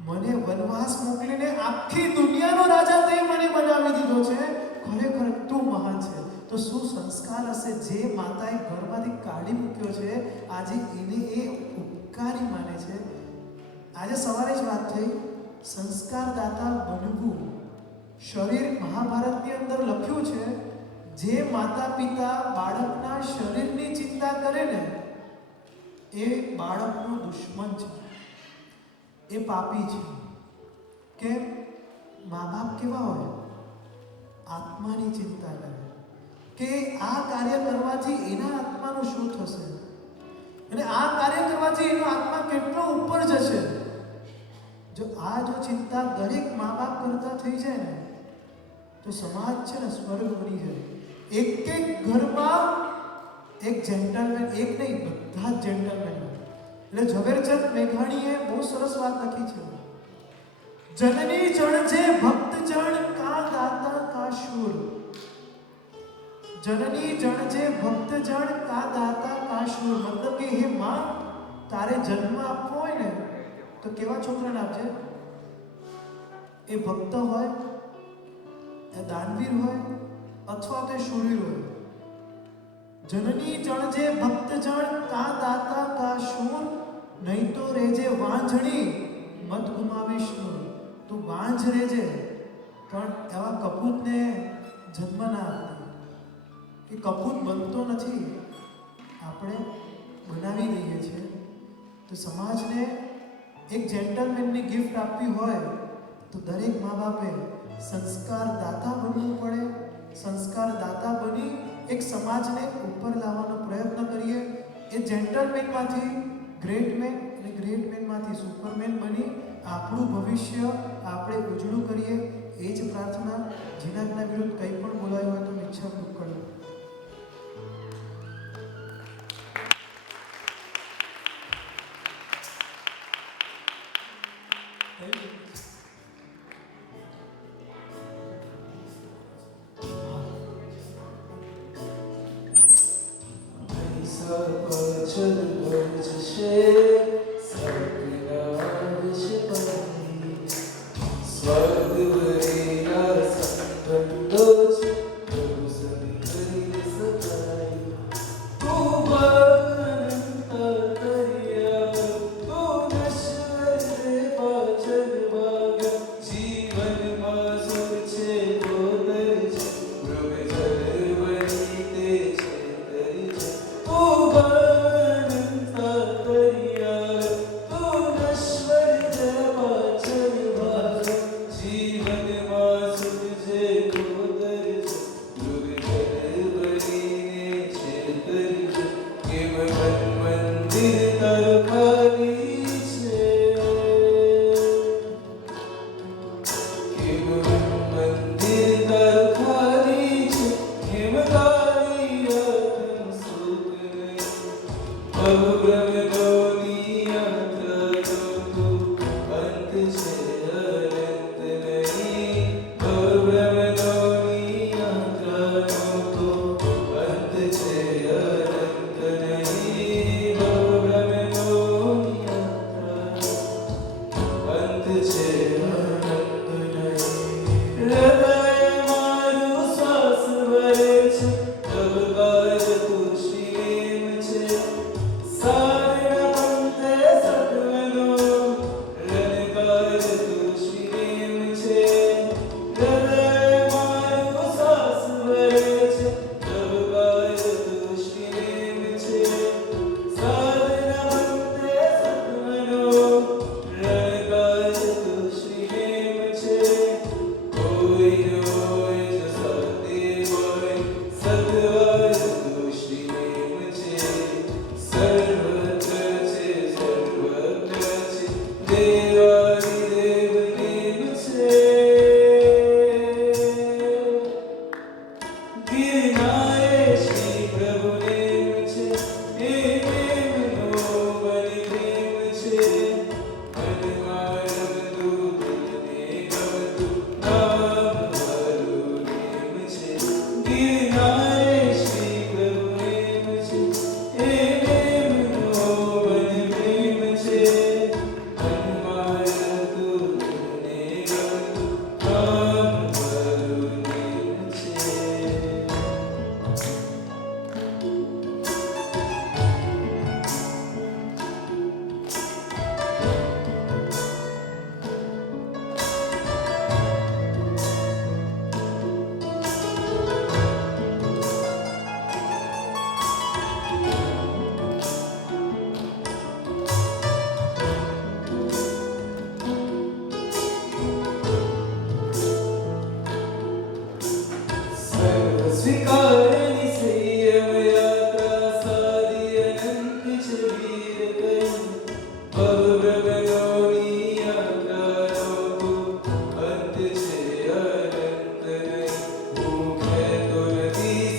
મને વનવાસ મોકલીને આખી દુનિયાનો રાજા તે મને બનાવી દીધો છે. ખરેખર તું મહાન છે. તો શું સંસ્કાર હશે જે માતાએ ઘરમાંથી કાઢી મૂક્યો છે, આજે એને એ ઉપકારી માને છે. આજે સવારે જ વાત થઈ, સંસ્કારદાતા બનવું. શરીર મહાભારતની અંદર લખ્યું છે, જે માતા પિતા બાળકના શરીરની ચિંતા કરે ને એ બાળકનો દુશ્મન છે, એ પાપી છે. કેમ? મા બાપ કેવા હોય? આત્માની ચિંતા કરે કે આ કાર્ય કરવાથી એના આત્માનું શું થશે અને આ કાર્ય કરવાથી એનો આત્મા કેટલો ઉપર જશે. જો ચિંતા દરેક મા બાપ કરતા થઈ જાય ને તો સમાજ છે ને સ્વર્ગ બની જાય. એક ઘરમાં એક જેન્ટલમેન, એક નહીં બધા જ જેન્ટલમેન. એટલે ઝવેરચંદ મેઘાણીએ બહુ સરસ વાત લખી છે, જનની જણ જે ભક્ત જણ કા દાતા કા શૂર. જનની જણ જે ભક્ત જણ કા દાતા કા શૂર. મતલબ કે હે માં, તારે જન્મ આપવો હોય ને તો કેવા છોકરાને આપજે? એ ભક્ત હોય, એ દાનવીર હોય અથવા તો શૂરવીર હોય. જનની જણ જે ભક્ત જણ કા દાતા કા શૂર, નહીં તો રેજે વાંઝણી મત ગુમાવીશ નું. તું વાંઝ રેજે, પણ એવા કપૂતને જન્મ ના આપતી. કે કપૂત બનતો નથી, આપણે બનાવી દઈએ છીએ. તો સમાજને એક જેન્ટલમેનની ગિફ્ટ આપવી હોય તો દરેક મા બાપે સંસ્કાર દાતા બનવું પડે. સંસ્કાર દાતા બની એક સમાજને ઉપર લાવવાનો પ્રયત્ન કરીએ. એ જેન્ટલમેનમાંથી ગ્રેટ મેન અને ગ્રેટ મેનમાંથી સુપરમેન બની આપણું ભવિષ્ય આપણે ઉજળું કરીએ. એ જ પ્રાર્થના. જીનાગના વિરુદ્ધ કંઈ પણ બોલાયું હોય તો મિચ્છા દુક્કડ. Oh,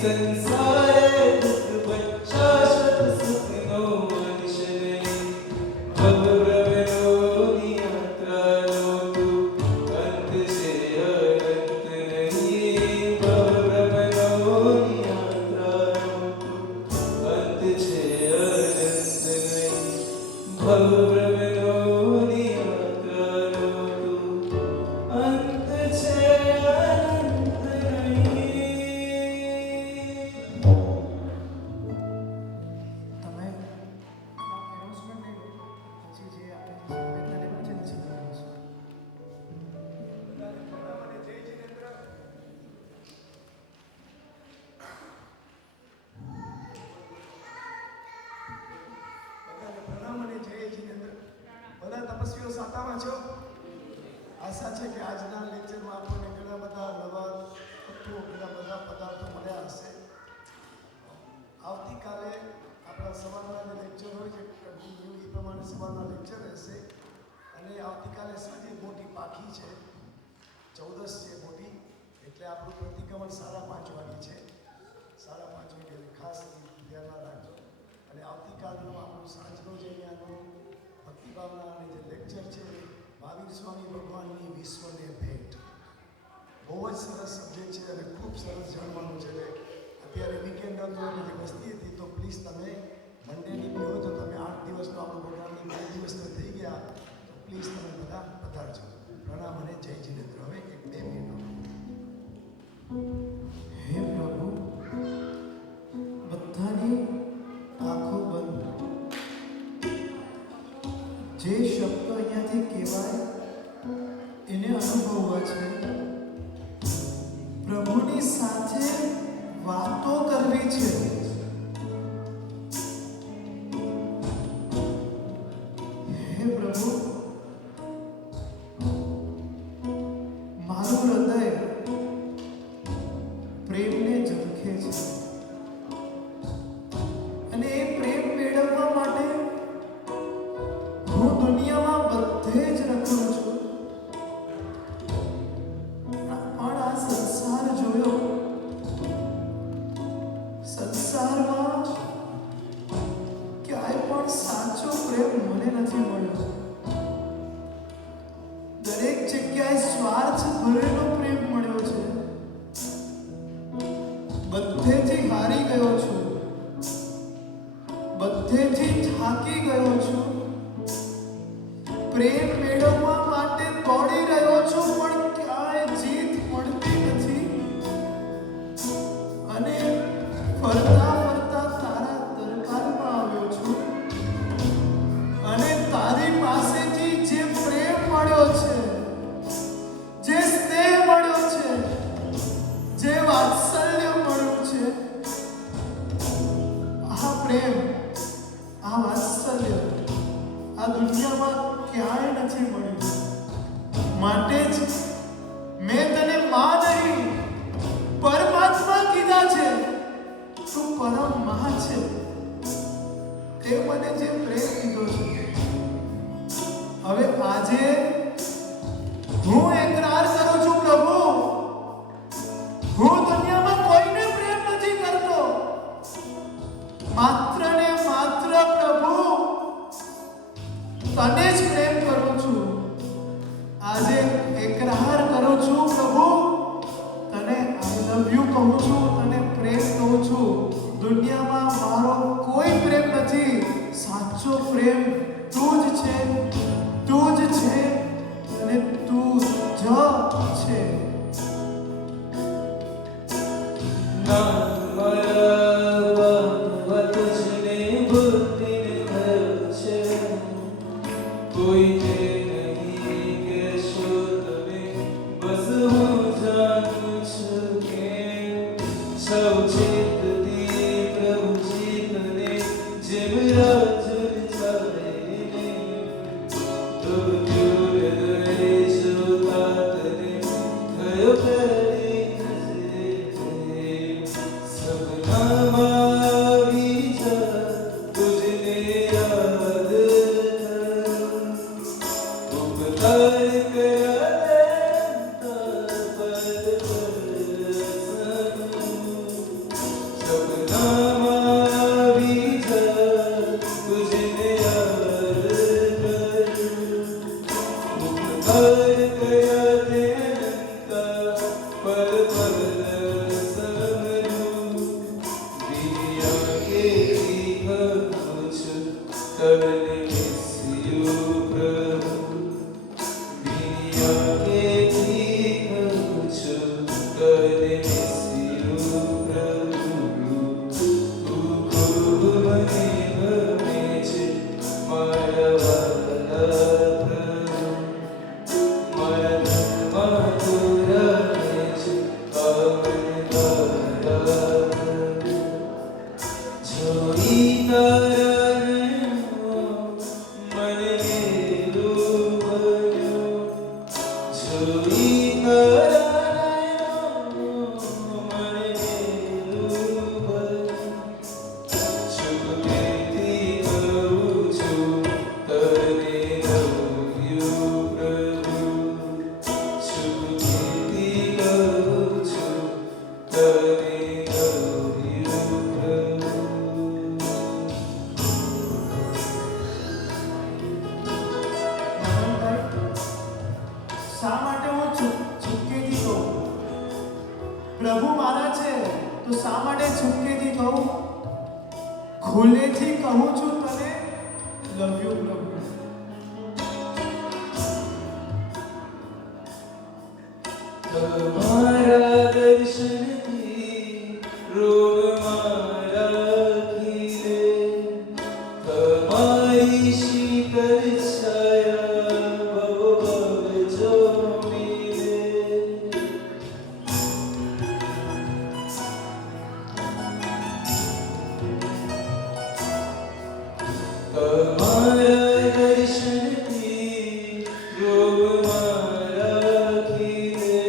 સંસારે દુઃખ પણ શાશ્વત સુખનો અંશ નહીં. ભવભ્રમણોની યાત્રાનો તું અંત છે અનંત નહીં. ભવભ્રમણોની યાત્રાનો તું અંત છે અનંત નહીં. ભવભ્રમણોની યાત્રાનો તું અંત છે અનંત નહીં. તમે એનાઉન્સમેન્ટ લઈ લો પછી જે આપણે સંવેદના લેવાની છે ને પછી કરીશું. બધાને પ્રણામ અને જય જિનેન્દ્ર. બધાને પ્રણામ અને જય જિનેન્દ્ર. બધા તપસ્વીઓ સાતામાં છો? આશા છે કે આજના લેક્ચરમાં આપણને ઘણા બધા નવા તત્વો ઘણા બધા પદાર્થો મળ્યા હશે. આવતીકાલે આપણા સવારના જે લેક્ચર હોય છે કન્ટિન્યુ એ પ્રમાણે સવારના લેક્ચર રહેશે. અને આવતીકાલે સાંજે મોટી પાખી છે, 14 છે મોટી, એટલે આપણું પ્રતિક્રમણ 5:30 વાગે છે. 5:30 વાગે એટલે ખાસ ધ્યાનમાં રાખજો. અને આવતીકાલનો આપણું સાંજનો જે અહીંયાનો ભક્તિભાવના અને જે લેક્ચર છે મહાવીર સ્વામી ભગવાનની વિશ્વને ભેટ, બહુ જ સરસ સબ્જેક્ટ છે અને ખૂબ સરસ જાણવાનું છે. અત્યારે વીકેન્ડ હતો અને જે વસ્તી હતી તો પ્લીઝ તમે મંડેની બી હોય તો તમે 8 દિવસનો આપણો પ્રોગ્રામની 2 દિવસ તો થઈ ગયા તો પ્લીઝ તમે બધા પધારજો. પ્રણામ અને જય જિનેન્દ્ર. હવે 1-2 મિનિટ. હે પ્રભુ, બધાની આંખો બંધ. જે શબ્દ અહીંયાથી કહેવાય એને અનુભવવા છે. પ્રભુની સાથે વાતો કરવી છે. હે પ્રભુ, મારું હૃદય પ્રેમને ઝંખે છે અને એ પ્રેમ મેળવવા માટે હું દુનિયામાં બધે જ રખડું છું. પણ આ સંસાર જોયો, સંસારમાં ક્યાંય પણ સાચો પ્રેમ મને નથી મળ્યો. દરેક જગ્યાએ સ્વાર્થ ભરેલો પ્રેમ મળ્યો છે. બધેથી હારી ગયો છું, બધેથી થાકી ગયો છું. પ્રેમ મેળવવા માટે દોડી રહ્યો છું પણ ક્યાંય જીત મળતી નથી. અને ફરતા ફરતા તારા દરબારમાં આવ્યો છું અને તારી પાસેથી જે પ્રેમ મળ્યો છે, જે સ્નેહ મળ્યો છે, જે વાત્સલ્ય મળ્યું છે, આ પ્રેમ, આ વાત્સલ્ય આ દુનિયામાં ક્યાંય નથી મળ્યું. માટે જ મેં તને માં નહીં પરમાત્મા કીધા છે. તું પરમ મહા છે. તે મને જે પ્રેમ કીધો છે, હવે આજે હું એકરાર કરું છું પ્રભુ, હું દુનિયામાં કોઈને પ્રેમ નથી કરતો. માત્ર ને માત્ર પ્રભુ તને જ પ્રેમ કરું છું. આજે એકરાર કરું છું પ્રભુ, તને આઈ લવ યુ કહું છું, તને પ્રેમ કહું છું. દુનિયામાં મારો કોઈ પ્રેમ નથી. સાચો પ્રેમ તું જ છે, તું જ છે અને તું જ છે. વતને બુદ્ધિને થયો છે. કોઈ સપનામાં આવી જા તુજને યાદ કરું મુખર કયા તેનતા પલ પલ સમરું દિયા કે દીકરું છું તને મિસ યુ પ્રભુ દિયા કે દીકરું છું તને મિસ યુ પ્રભુ તું ખૂબ મને ગમે છે મારા વાલા પ્રભુ મારા દિલમાં તું રહે છે કામના પ્રભુ જોઈ તારા નયનો મને મેલું બન્યું જોઈ તારા નયનો મને મેલું બન્યું ચૂપકેથી કહું છું તને લવ યુ પ્રભુ ચૂપકેથી કહું છું તને લવ યુ પ્રભુ શા માટે હું ચૂપકેથી કહું? પ્રભુ મારા છે તો શા માટે ચૂપકેથી કહું? ખુલ્લેથી કહું છું તને લવ યુ પ્રભુ. તમારા દર્શનથી રોગ મારા ખીલે તમારી શીતળ છાયા ભવ ભવ જો મિલે તમારા દર્શનથી રોગ મારા ખીલે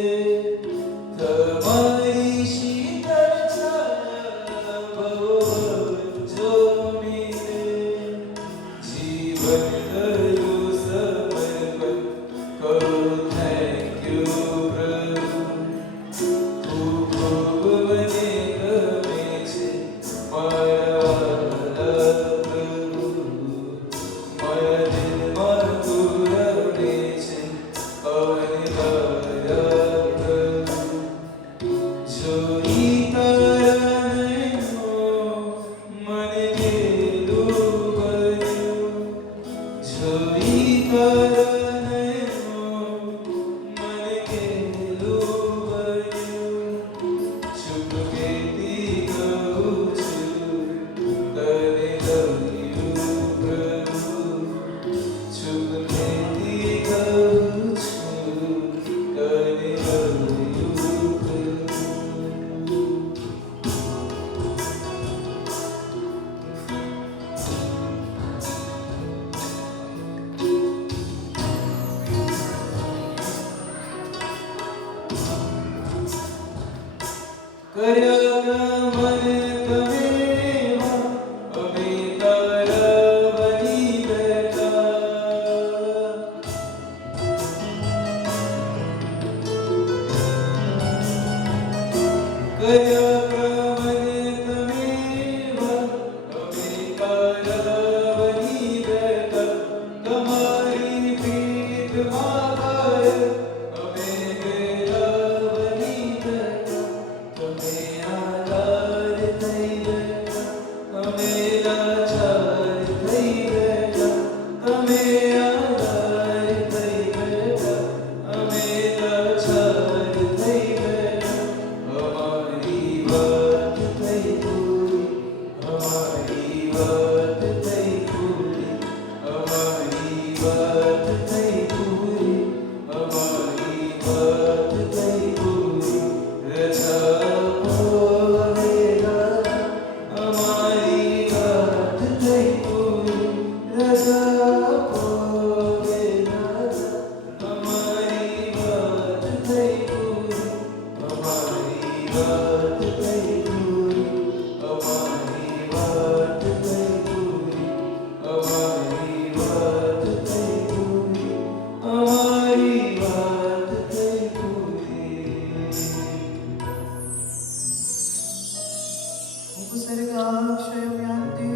उपसर्गाक्षयं यान्ति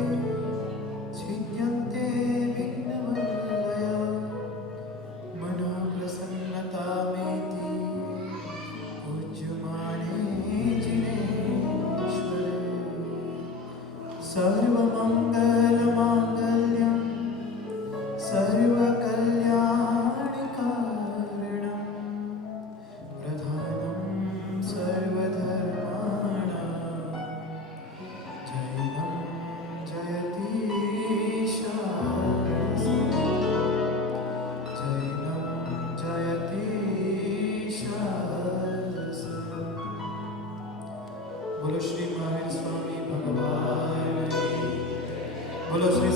छिद्यन्ते विघ्नवल्लया मनः प्रसन्नतामेति पूज्यमाने जिनेश्वरे सर्वमङ्गलमाङ्गल्यं सर्वकल्याणकारणं प्रधानं सर्वधर्माणां जैनं जयति जैनं जयति बोलो श्री महावीर स्वामी भगवान की। बोलो श्री